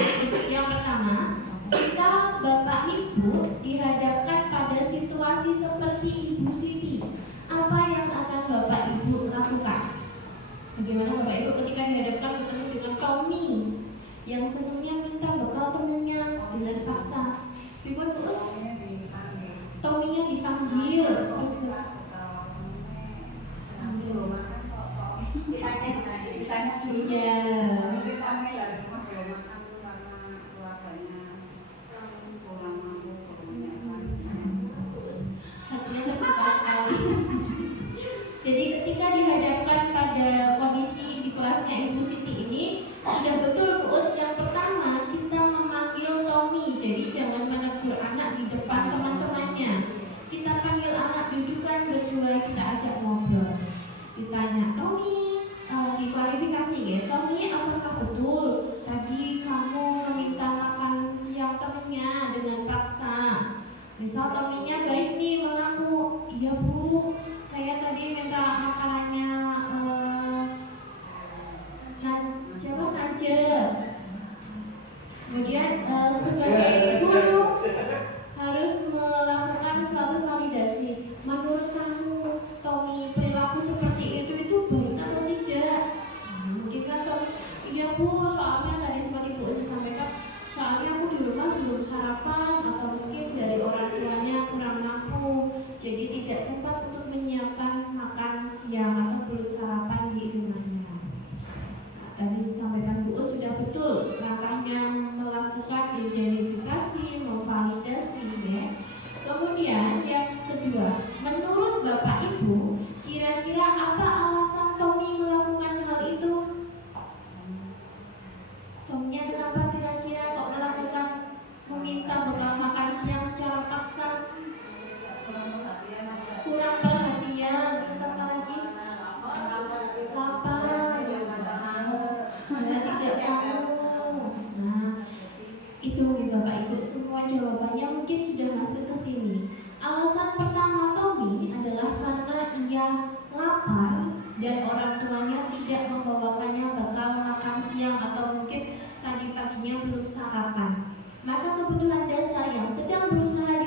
Yang pertama, jika Bapak Ibu dihadapkan pada situasi seperti Ibu Siti, apa yang akan Bapak Ibu lakukan? Bagaimana Bapak Ibu ketika dihadapkan bertemu dengan Tommy yang senangnya minta bekal temannya dengan paksa? Ibu terus Tommy-nya dipanggil terus ditanya. Hatinya terbuka sekali. Jadi ketika dihadapkan pada kondisi di kelasnya Ibu Siti ini, sudah betul Bu Us, yang pertama kita memanggil Tommy. Jadi jangan menegur anak di depan teman-temannya. Kita panggil anak duduk verifikasi ya, Tommy, apakah betul tadi kamu meminta makan siang temennya dengan paksa? Misal Tommy-nya baik nih mengaku, iya bu, saya tadi minta makanannya siapa aja. Kemudian sebagai guru harus melakukan suatu validasi. Menurut kamu, Tommy, perilaku seperti itu baik atau tidak? Mungkin kan Tommy, iya bu, soalnya tadi seperti Bu Uzi sampaikan, soalnya aku di rumah belum sarapan, atau mungkin dari orang tuanya kurang mampu, jadi tidak sempat untuk menyiapkan makan siang atau belum sarapan di rumahnya. Tadi disampaikan Bu Us sudah betul langkahnya melakukan identifikasi, memvalidasi ya. Kemudian yang kedua, menurut Bapak Ibu, kira-kira apa alasan Tommy melakukan hal itu? Tommy-nya kenapa kira-kira kok melakukan meminta bekal makan siang secara paksa? Kurang perhatian, terus apa lagi? Lapar. Tidak sanggup. Nah, itu nih Bapak Ibu, semua jawabannya mungkin sudah masuk ke sini. Alasan pertama Tommy adalah karena ia lapar dan orang tuanya tidak membawakannya bekal makan siang atau mungkin tadi paginya belum sarapan. Maka kebutuhan dasar yang sedang berusaha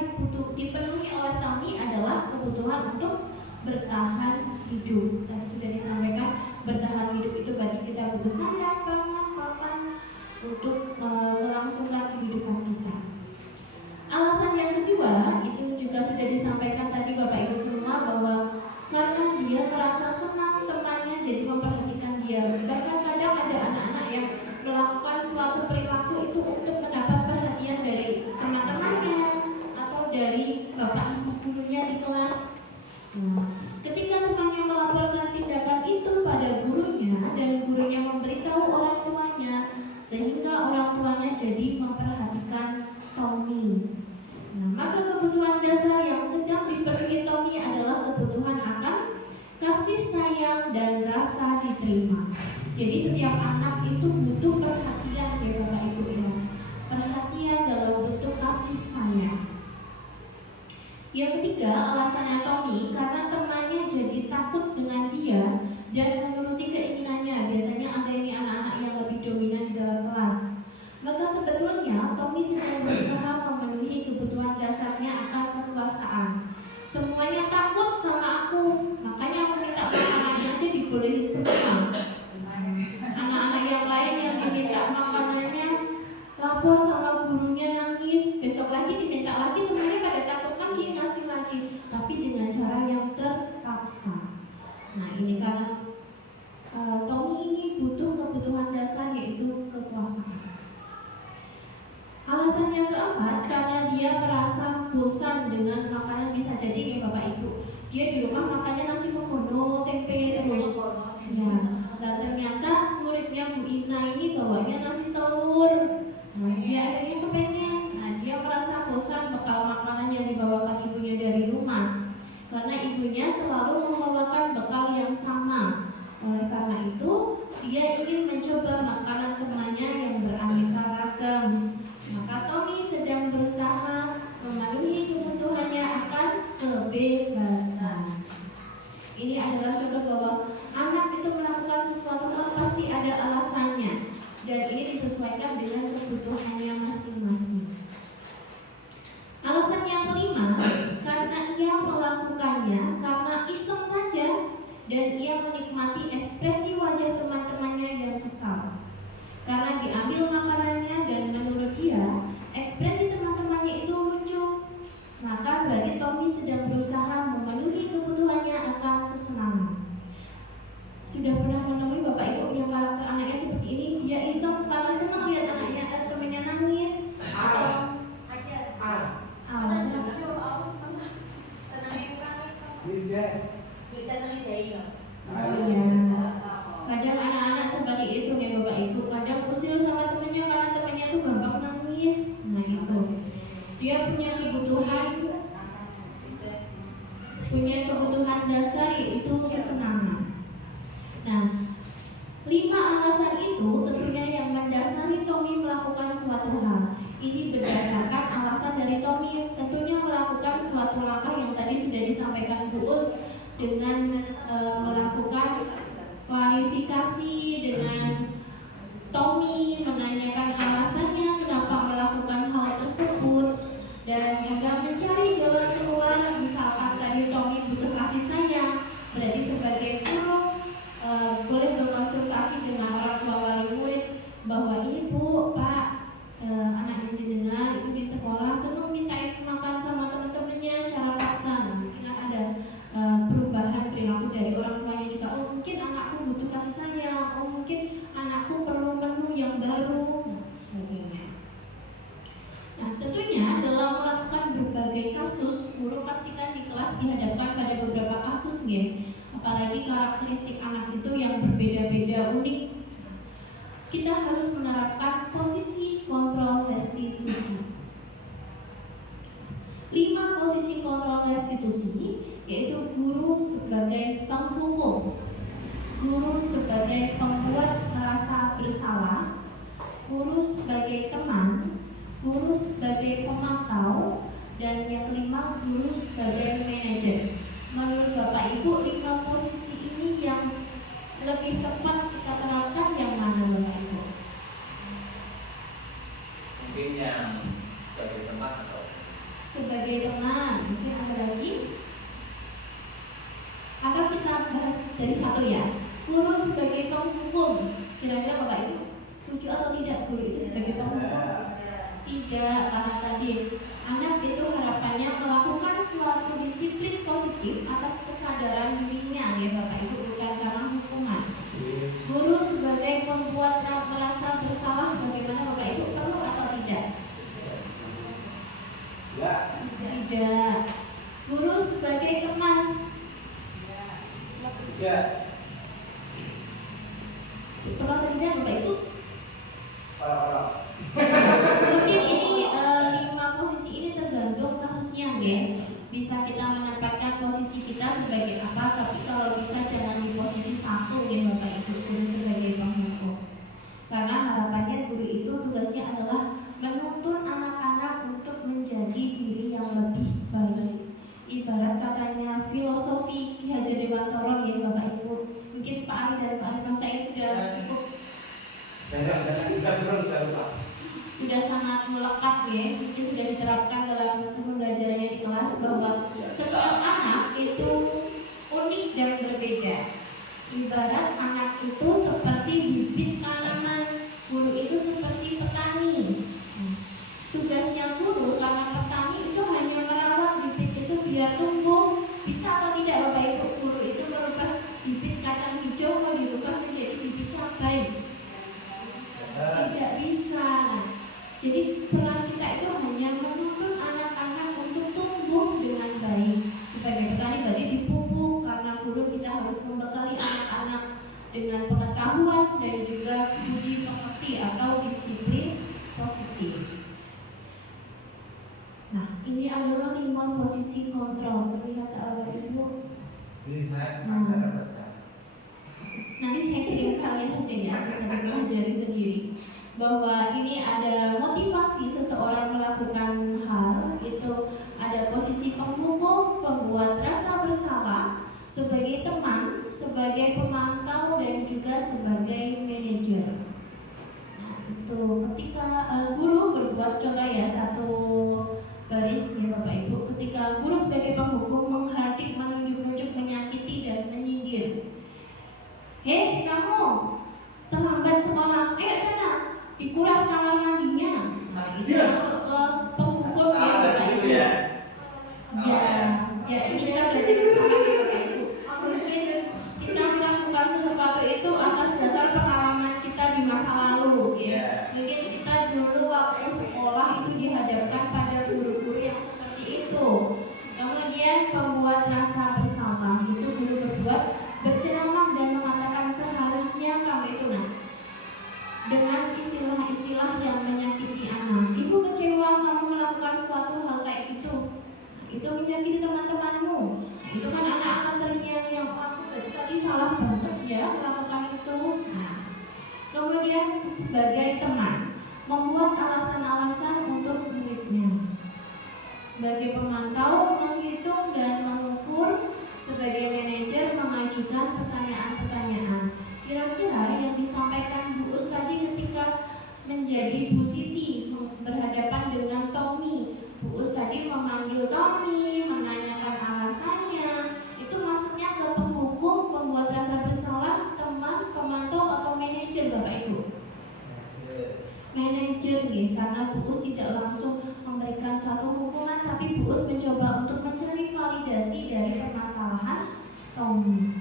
dipenuhi oleh Tommy adalah kebutuhan untuk bertahan hidup. Tadi sudah disampaikan, bertahan hidup itu berarti kita butuh sandang, pangan, papan untuk melangsungkan kehidupan kita. Alasan yang kedua itu juga sudah disampaikan tadi Bapak Ibu semua, bahwa karena dia merasa senang temannya jadi memperhatikan dia. Bahkan kadang ada anak-anak yang melakukan suatu perilaku itu untuk mendapat perhatian dari teman-temannya atau dari Bapak Ibu gurunya di kelas. Nah, ketika temannya melaporkan tindakan itu pada gurunya dan gurunya memberitahu orang tuanya, sehingga orang tuanya jadi memperhatikan Tommy. Nah, maka kebutuhan dasar yang sedang dipenuhi Tommy adalah kebutuhan akan kasih sayang dan rasa diterima. Jadi setiap anak itu butuh perhatian ya Bapak Ibu ya. Perhatian dalam bentuk kasih sayang. Yang ketiga, alasannya Tommy karena temannya jadi takut dengan dia dan menuruti keinginannya. Biasanya ada ini anak-anak yang lebih dominan di dalam kelas. Maka sebetulnya Tommy sedang berusaha memenuhi kebutuhan dasarnya akan kekuasaan. Semuanya takut sama aku, makanya aku minta makanannya aja dibolehin semua. Anak-anak yang lain yang diminta makanannya lapor sama gurunya nangis, besok lagi diminta lagi, temannya pada takut lagi, ngasih lagi, tapi dengan cara yang terpaksa. Nah ini karena Tommy ini butuh kebutuhan dasar yaitu kekuasaan. Alasan yang keempat, karena dia merasa bosan dengan makanan, bisa jadi nih Bapak Ibu, dia di rumah makannya nasi megono, tempe terus. Ya, dan ternyata muridnya Bu Ina ini bawanya nasi telur. Nah, dia akhirnya kepengen. Nah, dia merasa bosan bekal makanan yang dibawakan ibunya dari rumah, karena ibunya selalu membawakan bekal yang sama. Oleh karena itu, dia ingin mencoba makanan temannya yang beraneka ragam. Maka Tommy sedang berusaha memenuhi kebutuhannya akan kebebasan. Ini adalah contoh bahwa anak itu melakukan sesuatu hal pasti ada alasannya, dan ini disesuaikan dengan kebutuhannya masing-masing. Alasan yang kelima, karena ia melakukannya karena iseng saja dan ia menikmati ekspresi wajah teman-temannya yang alasan dari Tommy, tentunya melakukan suatu langkah yang tadi sudah disampaikan Bu Us dengan melakukan klarifikasi dengan Tommy, menanyakan alasannya kenapa melakukan hal tersebut, dan juga mencari jalan keluar. Misalkan tadi Tommy butuh kasih sayang, berarti sebagai guru boleh berkonsultasi dengan orang tua wali murid bahwa ini Bu, Pak, anaknya jenengan itu di sekolah senang minta makan sama teman-temannya secara paksa. Mungkin ada perubahan perilaku dari orang tuanya juga. Oh, mungkin anakku butuh kasih sayang. Oh, mungkin anakku perlu menu yang baru, nah, sebagainya. Nah, tentunya dalam melakukan berbagai kasus, guru pastikan di kelas dihadapkan pada beberapa kasus, ya. Apalagi karakteristik anak itu yang berbeda-beda, unik. Kita harus menerapkan posisi kontrol restitusi. 5 posisi kontrol restitusi, yaitu guru sebagai penghukum, guru sebagai pembuat merasa bersalah, guru sebagai teman, guru sebagai pemantau, dan yang kelima, guru sebagai manajer. Menurut Bapak Ibu, 5 posisi ini yang lebih tepat kita terapkan yang mana, Bapak Ibu? Mungkin yang sebagai teman atau Sebagai teman, mungkin ada lagi? Atau kita bahas dari satu, ya? Guru sebagai penghukum. Kira-kira Bapak Ibu setuju atau tidak guru itu sebagai penghukum? Tidak, karena tadi anak itu harapannya melakukan suatu disiplin positif atas kesadaran dirinya, ya Bapak Ibu, bukan karena hukuman. Guru sebagai pembuat merasa bersalah, bagaimana Bapak Ibu, perlu atau tidak? Tidak. Guru sebagai teman. tidak. Perlu atau tidak Bapak Ibu? Mungkin ini 5 posisi ini tergantung kasusnya, ya. Bisa kita menempatkan posisi kita sebagai apa, tapi kalau bisa jangan di posisi 1, ya Bapak Ibu, guru sebagai penghukum. Karena harapannya guru itu tugasnya adalah menuntun anak-anak untuk menjadi diri yang lebih baik. Ibarat katanya filosofi Ki Hajar Dewantara, ya Bapak Ibu. Mungkin Pak Ali dan Pak Arifin Said sudah cukup sudah sangat melekat, ya. Mungkin sudah diterapkan dalam pembelajarannya di kelas bahwa setiap anak itu unik dan berbeda. Ibarat anak itu seperti bibit tanaman, guru itu seperti petani. Tugasnya guru karena petani itu hanya merawat bibit itu biar tumbuh. Bisa atau tidak Bapak Ibu, guru itu merubah bibit kacang hijau mau dirubah menjadi bibit cabai? Tidak bisa. Nah, jadi peran kita itu hanya menuntun anak-anak untuk tumbuh dengan baik. Sebagai petani berarti dipupuk, karena guru kita harus membekali anak-anak dengan pengetahuan dan juga uji pekerti atau disiplin positif. Nah, ini adalah 5 posisi kontrol. Terlihat Bapak Ibu? Nanti saya kirim filenya saja, ya, bisa dipelajari sendiri. Bahwa ini ada motivasi seseorang melakukan hal, itu ada posisi penghukum, pembuat rasa bersalah, sebagai teman, sebagai pemantau, dan juga sebagai manajer. Nah, itu ketika guru berbuat, contoh ya, satu baris, ya Bapak Ibu, ketika guru sebagai penghukum menghardik, menunjuk-nunjuk, menyakiti, dan menyindir. Hei kamu, terlambat sekolah, ayo sana, dikuras kamar mandinya. Nah, itu masuk ke penghukum, ya Bapak Ibu. Ya, ini kita belajar bersama, ya Bapak Ibu. Mungkin kita melakukan sesuatu itu atas dasar pengalaman kita di masa lalu, ya. Mungkin kita dulu waktu sekolah itu dihadapkan pada guru-guru yang seperti itu. Kemudian pembuat rasa bersalah, itu guru berbuat berceramah dan mengatakan seharusnya kamu itu, nah, dengan istilah-istilah yang menyakiti anak. Ibu kecewa kamu melakukan suatu hal kayak gitu. Itu menyakiti teman-temanmu. Itu kan anak akan terngiang-ngiang, aku tadi salah banget ya melakukan itu. Nah, kemudian sebagai teman membuat alasan-alasan untuk muridnya. sebagai pemantau, menghitung dan mengukur, sebagai manajer mengajukan pertanyaan-pertanyaan. Kira-kira yang disampaikan Bu Us tadi ketika menjadi Bu Siti berhadapan dengan Tommy, Bu Us tadi memanggil Tommy, menanyakan alasannya, itu maksudnya ke penghukum, pembuat rasa bersalah, teman, pemantau, atau manajer Bapak Ibu? Manajer nih, karena Bu Us tidak langsung memberikan suatu hukuman, tapi Bu Us mencoba untuk mencari validasi dari permasalahan Tommy.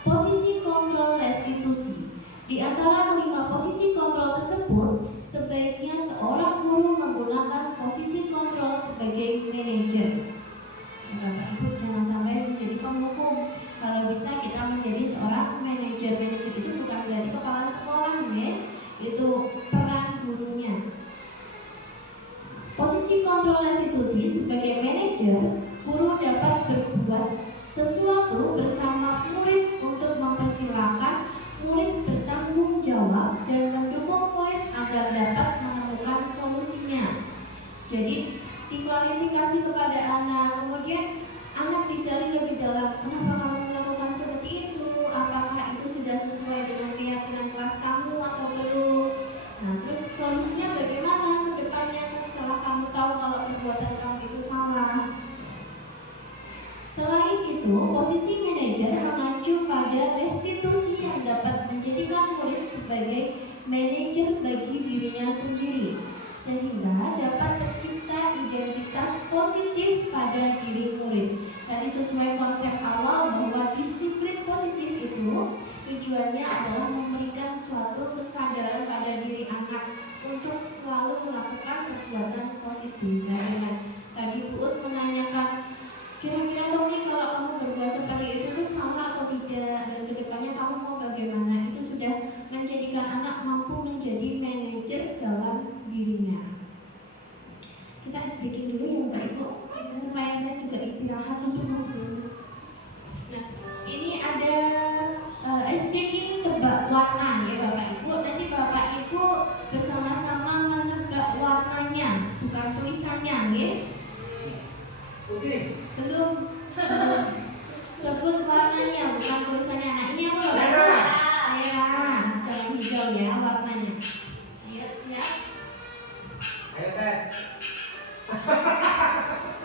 Posisi kontrol restitusi. Di antara kelima posisi kontrol tersebut, sebaiknya seorang guru menggunakan posisi kontrol sebagai manajer. Bapak Ibu jangan sampai menjadi penghukum. Kalau bisa kita menjadi seorang manajer. Manajer itu bukan berarti kepala sekolah ya. Itu peran gurunya. Posisi kontrol restitusi sebagai manajer, guru dapat berbuat sesuatu bersama murid untuk mempersilahkan murid bertanggung jawab dan mendukung murid agar dapat menemukan solusinya. Jadi diklarifikasi kepada anak, kemudian anak digali lebih dalam, kenapa kamu melakukan seperti itu, apakah itu sudah sesuai dengan keyakinan kelas kamu atau belum. Nah terus solusinya bagaimana ke depannya setelah kamu tahu kalau perbuatan kamu itu salah. Selain itu, posisi manajer mengacu pada restitusi yang dapat menjadikan murid sebagai manajer bagi dirinya sendiri, sehingga dapat tercipta identitas positif pada diri murid. Tadi sesuai konsep awal bahwa disiplin positif itu tujuannya adalah memberikan suatu kesadaran pada diri anak untuk selalu melakukan perbuatan positif. Nah, tadi Bu Us menanyakan, kira-kira Tommy kalau kamu berbuat seperti itu salah atau tidak, dan kedepannya kamu mau bagaimana? Itu sudah menjadikan anak mampu menjadi manajer dalam dirinya. Kita breaking dulu ya Bapak Ibu, supaya saya juga istirahat untuk ngobrol. Nah, ini ada breaking tebak warna ya Bapak Ibu. Nanti Bapak Ibu bersama-sama menebak warnanya, bukan tulisannya ya. Putih. Belum sebut warnanya, bukan tulisannya. Nah ini apa Bapak Ibu? Merah, jangan hijau ya warnanya. Ayo siap. Ayo tes.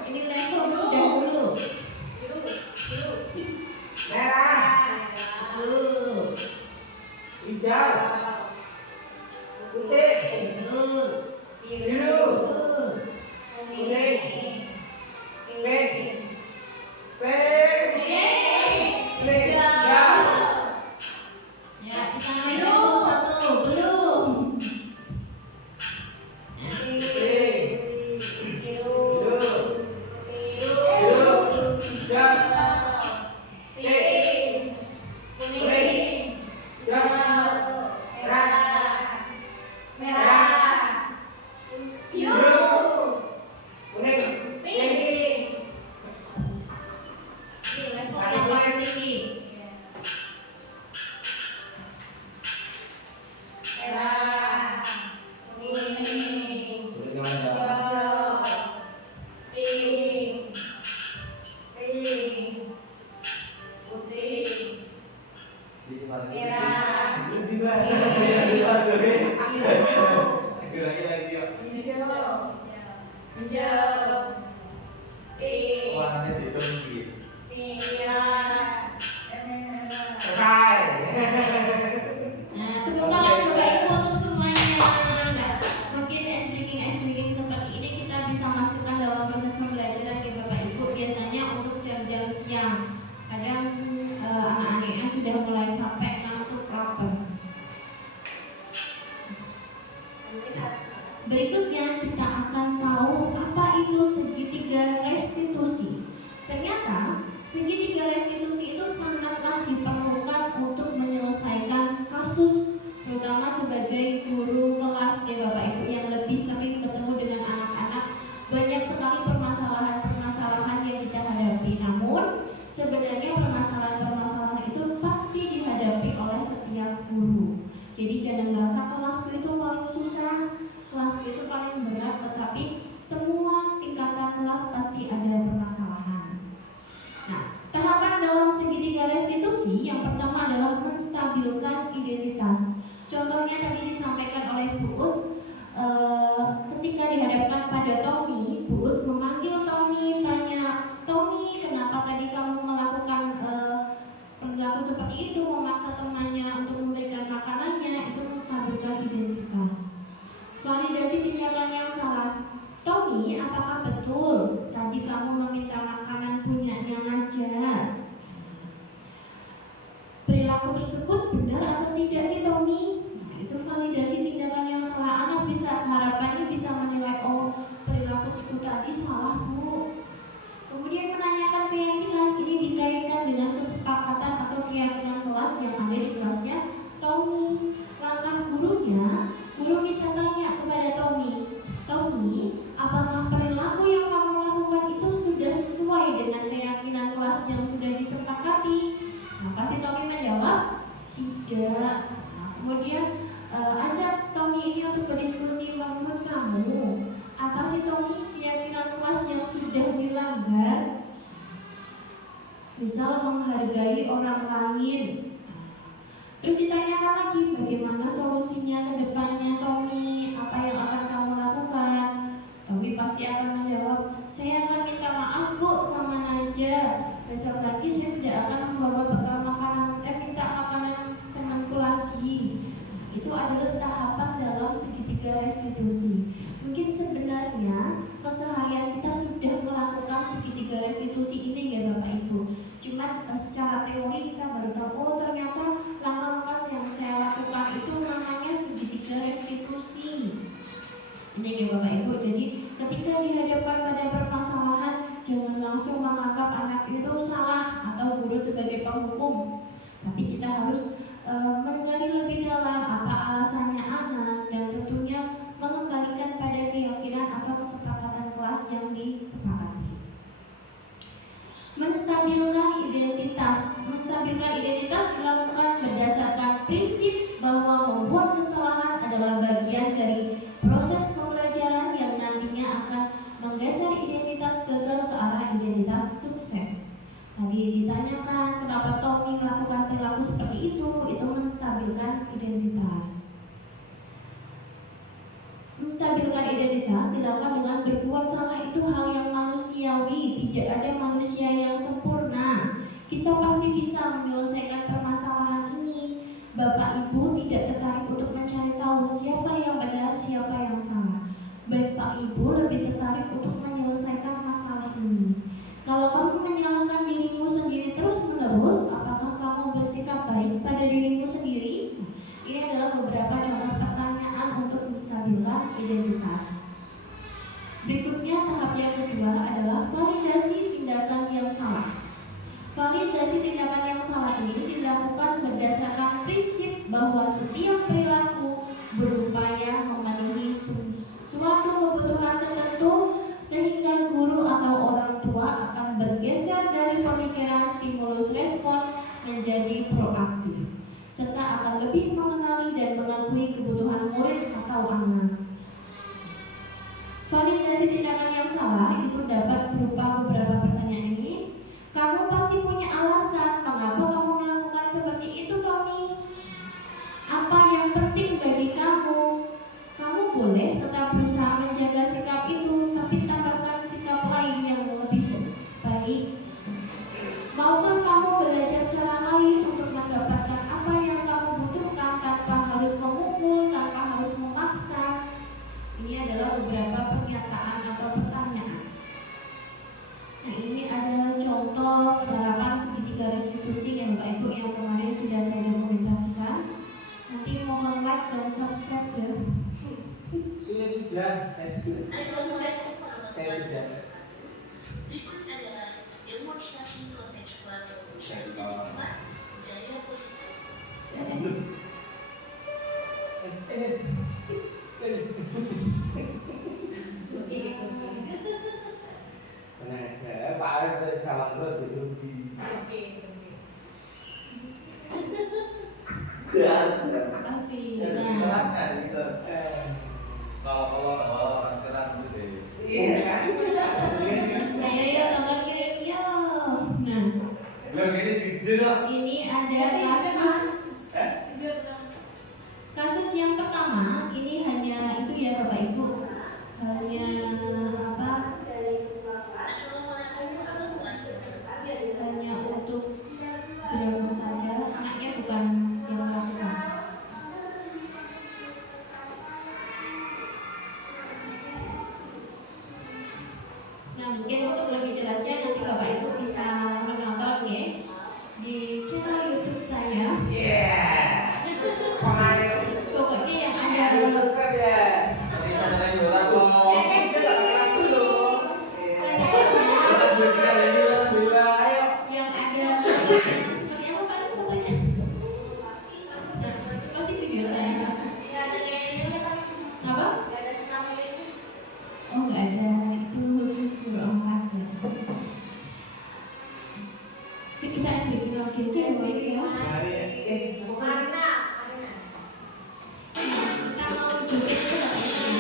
Ini level dahulu. Merah. Betul. Hijau. Putih. Betul. Biru. Betul. Kuning. Pink. Hijau. Ya kita main level 1 belum. Ini level yang paling tinggi. Warnanya ditemui. Selesai. Nah, tepuk tangan Bapak Ibu untuk semuanya. Nah, mungkin ice breaking seperti ini kita bisa masukkan dalam proses pembelajaran ya Bapak Ibu. Biasanya untuk jam-jam siang, kadang anak-anaknya sudah mulai capek, ngantuk, lapar. Berikutnya kita akan tahu apa itu segitiga restitusi. Ternyata segitiga restitusi itu sangatlah diperlukan untuk menyelesaikan kasus, terutama sebagai guru kelas ya Bapak Ibu yang lebih sering bertemu dengan anak-anak. Banyak sekali permasalahan-permasalahan yang kita hadapi. Namun sebenarnya permasalahan-permasalahan itu pasti dihadapi oleh setiap guru. Jadi jangan merasa kelasku itu paling susah, kelasku itu paling berat, tetapi semua tingkatan kelas pasti ada permasalahan. Nah, tahapan dalam segitiga restitusi yang pertama adalah menstabilkan identitas. Contohnya tadi disampaikan oleh Bu Us, ketika dihadapkan pada Tommy, Bu Us memanggil Tommy, tanya, Tommy, kenapa tadi kamu melakukan perilaku seperti itu, memaksa temannya untuk memberikan makanannya, itu menstabilkan identitas. Validasi tindakan yang salah. Tommy, apakah betul tadi kamu meminta makanan punyanya Naja? Perilaku tersebut benar atau tidak sih Tommy? Nah, itu validasi tindakan yang salah. Anak bisa, harapannya bisa menilai, oh perilaku tadi salah Bu. Kemudian menanyakan keyakinan, ini dikaitkan dengan kesepakatan atau keyakinan kelas yang ada di kelasnya Tommy. Langkah gurunya, guru bisa tanya kepada Tommy, Tommy, apakah perilaku yang kamu lakukan itu sudah sesuai dengan keyakinan kelas yang sudah disepakati? Nah, pasti Tommy menjawab, tidak. Nah, kemudian ajak Tommy ini untuk berdiskusi, menurut kamu apa sih Tommy keyakinan kelas yang sudah dilanggar? Misal menghargai orang lain. Terus ditanyakan lagi, bagaimana solusinya ke depannya Tommy? Apa yang akan kamu lakukan? Tommy pasti akan menjawab, saya akan minta maaf Bu sama Naja. Besok lagi saya tidak akan membawa bekal makanan, minta makanan temanku lagi. Itu adalah tahapan dalam segitiga restitusi. Mungkin sebenarnya keseharian kita sudah melakukan segitiga restitusi ini ya Bapak Ibu. Cuma secara teori kita baru tahu, oh ternyata langkah-langkah yang saya lakukan itu namanya segitiga restitusi. Ini ya Bapak Ibu. Jadi ketika dihadapkan pada permasalahan, jangan langsung menganggap anak itu salah atau guru sebagai penghukum. Tapi kita harus menggali lebih dalam apa alasannya anak, dan tentunya mengembalikan pada keyakinan atau kesepakatan kelas yang disepakati. Menstabilkan identitas. Menstabilkan identitas dilakukan berdasarkan prinsip bahwa membuat kesalahan adalah bagian dari proses pembelajaran yang nantinya akan menggeser identitas gagal ke arah identitas sukses. Tadi ditanyakan kenapa Tommy melakukan perilaku seperti itu menstabilkan identitas. Menstabilkan identitas dilakukan dengan berbuat salah itu hal yang manusiawi, tidak ada manusia yang sempurna. Kita pasti bisa menyelesaikan permasalahan ini. Bapak Ibu tidak tertarik untuk mencari tahu siapa yang benar, siapa yang salah. Bapak Ibu lebih tertarik untuk menyelesaikan masalah ini. Kalau kamu menyalahkan dirimu sendiri terus-menerus, apakah kamu bersikap baik pada dirimu sendiri? Ini adalah beberapa contoh pertanyaan untuk menstabilkan identitas. Berikutnya tahap yang kedua adalah validasi tindakan yang salah. Validasi tindakan yang salah ini dilakukan berdasarkan prinsip bahwa setiap perilaku berupaya memenuhi suatu kebutuhan tertentu, sehingga guru atau orang tua akan bergeser dari pemikiran stimulus respon menjadi proaktif, serta akan lebih mengenali dan mengakui kebutuhan murid atau anak. Validasi tindakan yang salah itu dapat berupa beberapa pertanyaan ini. Kamu pasti punya alasan mengapa kamu melakukan seperti itu, Tommy. Apa yang penting bagi kamu? Kamu boleh tetap berusaha menjaga sikap itu, tapi tambahkan sikap lain yang lebih baik. Maukah kamu belajar cara lain untuk mendapatkan apa yang kamu butuhkan tanpa harus memukul, tanpa harus memaksa? Ini adalah beberapa pernyataan atau pertanyaan. Nah, ini ada contoh penerapan segitiga restitusi yang Bapak Ibu yang kemarin sudah saya dokumentasikan. Nanti mohon like dan subscribe ya. Sudah. Saya sudah. Berikut adalah demonstrasi kontekstual budaya positif. Tenang aja, Pak Arif tadi salah terus gitu. Terima kasih. Nah, Silakan gitu. Kalau sekarang gitu deh. Ini ada kasus yang pertama. Ini hanya itu ya Bapak Ibu, hanya apa? Hanya untuk drama saja, anaknya bukan yang melakukan. Nah, mungkin untuk lebih jelasnya nanti Bapak Ibu bisa menonton ya di channel YouTube saya. Pokoknya yang ada yang ada seperti apa Pak fotonya? Nah, pasti video saya. Apa? Oh nggak ada, itu khusus untuk olahraga. Kita SBG lagi aja ya Bapak Ibu ya. Kalau joget itu Bapak Ibu.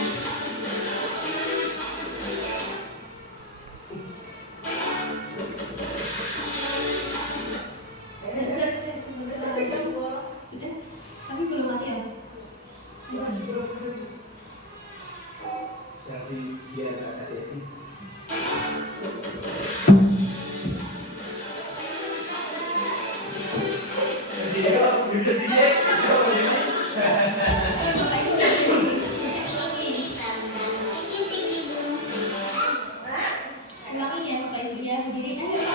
Sudah, tapi belum mati ya? Jadi biar tak sakit. Ulangi ya Bapak Ibu ya, berdiri aja Pak.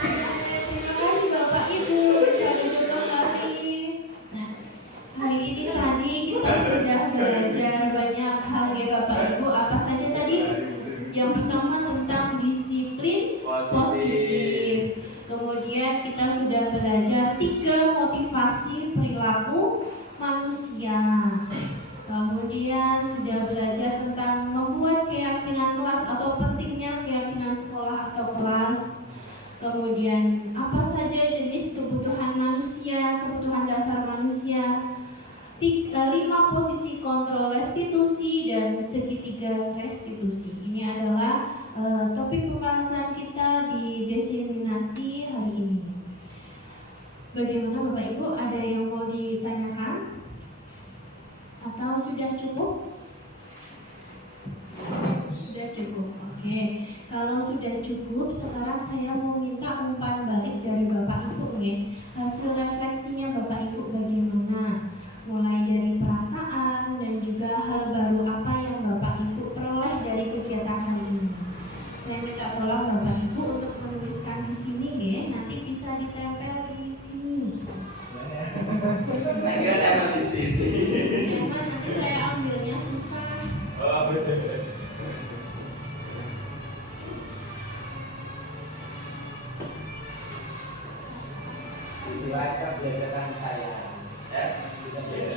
Terima kasih Bapak Ibu, bisa duduk kembali. Nah, hari ini tadi kita sudah belajar banyak hal ya Bapak Ibu. Apa saja tadi? Yang pertama tentang disiplin positif. Kemudian kita sudah belajar 3 motivasi perilaku manusia. Kemudian sudah belajar tentang membuat keyakinan kelas atau pentingnya keyakinan sekolah atau kelas. Kemudian apa saja jenis kebutuhan manusia, kebutuhan dasar manusia, 5 posisi kontrol restitusi dan segitiga restitusi. Ini adalah topik pembahasan kita di diseminasi hari ini. Bagaimana Bapak Ibu, ada yang mau ditanyakan? Atau sudah cukup? Sudah cukup, oke. Kalau sudah cukup, sekarang saya mau minta umpan balik dari Bapak Ibu nih. Hasil refleksinya Bapak Ibu bagaimana? Mulai dari perasaan dan juga hal baru apa yang Bapak Ibu peroleh dari kegiatan hari ini. Saya minta tolong Bapak Ibu untuk menuliskan di sini ya. Nanti bisa ditempel di sini. Saya kira ada di sini. Jangan nanti saya ambilnya susah. Oh, betul. Silakan belajarkan saya. Ya, bisa beda.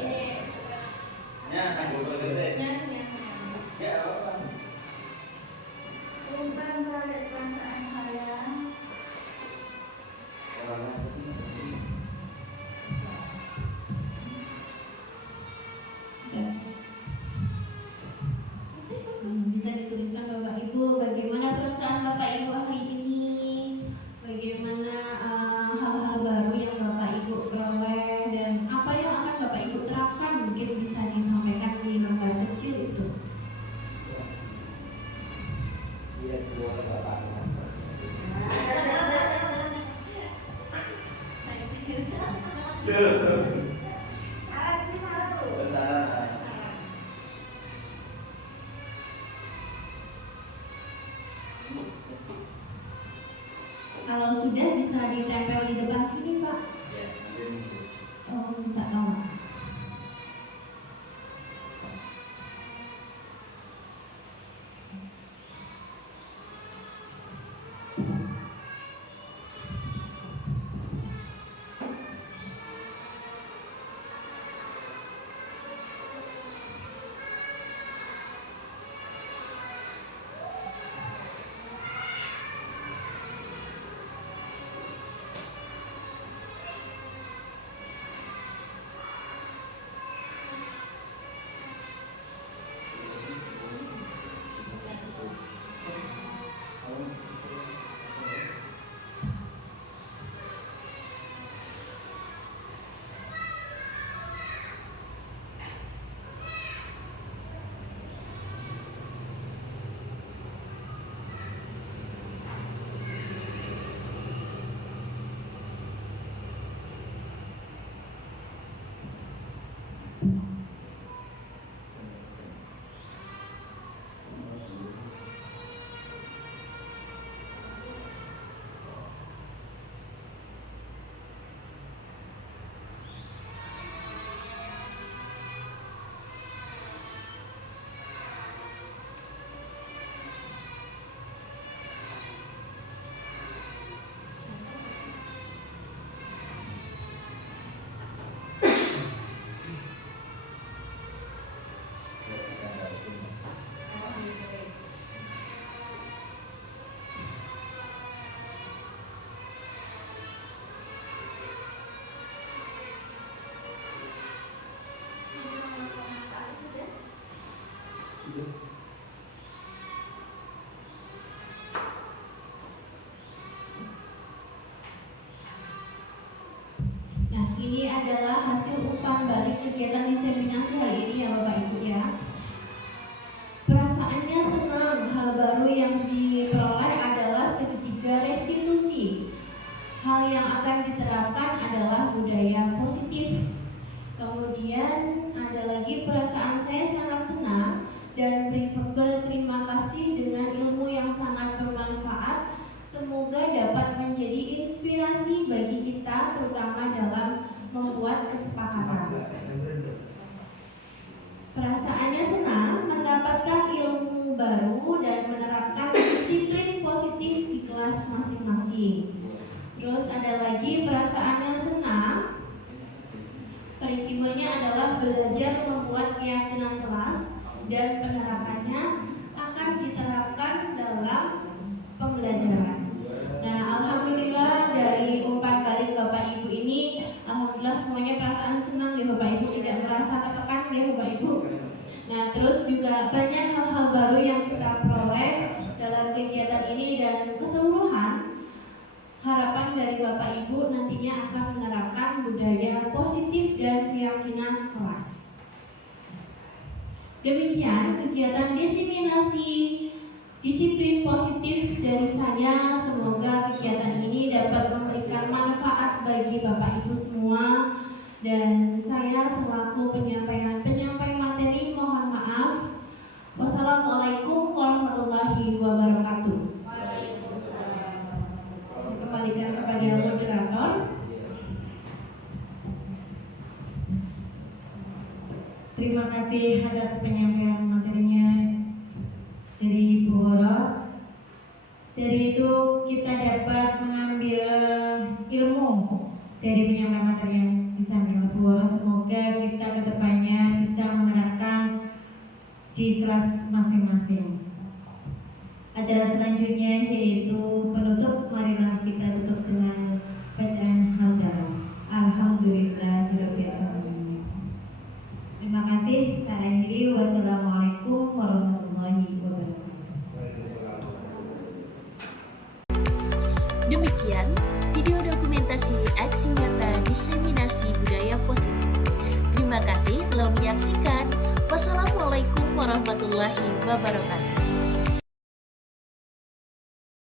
Ya, akan boleh deh. Ya, apa? Umpan balik perasaan saya. Bisa dituliskan Bapak Ibu, bagaimana perasaan Bapak Ibu hari ini, bagaimana hal-hal baru yang Bapak Ibu peroleh, dan apa yang akan Bapak Ibu terapkan, mungkin bisa disampaikan di lembar kecil itu. Biar keluar bapak. Ya. sudah bisa ditempel di depan sini, Pak. Ya, nanti Oh, minta tolong. Nah, ini adalah hasil umpan balik kegiatan diseminasi hari ini ya Bapak Ibu ya. Perasaannya senang, hal baru yang diperoleh adalah segitiga restitusi. Hal yang akan diterapkan adalah budaya positif. Kemudian ada lagi perasaan saya sangat senang dan berterima kasih dengan ilmu yang sangat bermanfaat. Semoga dapat menjadi inspirasi bagi kita terutama dalam membuat kesepakatan. Perasaannya senang mendapatkan ilmu baru dan menerapkan disiplin positif di kelas masing-masing. Terus ada lagi perasaannya senang. Peristiwanya adalah belajar membuat keyakinan kelas dan penerapannya akan diterapkan dalam pembelajaran. Nah, alhamdulillah dari umpan balik Bapak Ibu ini, alhamdulillah semuanya perasaan senang ya Bapak Ibu, tidak merasa tertekan ya Bapak Ibu. Nah, terus juga banyak hal-hal baru yang kita peroleh dalam kegiatan ini dan keseluruhan harapan dari Bapak Ibu nantinya akan menerapkan budaya positif dan keyakinan kelas. Demikian kegiatan diseminasi disiplin positif dari saya. Semoga kegiatan ini dapat memberikan manfaat bagi Bapak Ibu semua. Dan saya selaku penyampai materi mohon maaf. Wassalamualaikum warahmatullahi wabarakatuh. Saya kembalikan kepada moderator. Terima kasih atas penyampaian materinya dari Bu Horo. Dari itu kita dapat mengambil ilmu dari penyampaian materi yang disampaikan Bu Horo. Semoga kita kedepannya bisa menerapkan di kelas masing-masing. Acara selanjutnya yaitu penutup. Marilah kita tutup dengan bacaan hamdalah. Alhamdulillahirabbil alamin. Terima kasih. Saya akhiri. Wassalamualaikum warahmatullahi wabarakatuh. Demikian video dokumentasi aksi nyata diseminasi budaya positif. Terima kasih telah menyaksikan. Wassalamualaikum warahmatullahi wabarakatuh.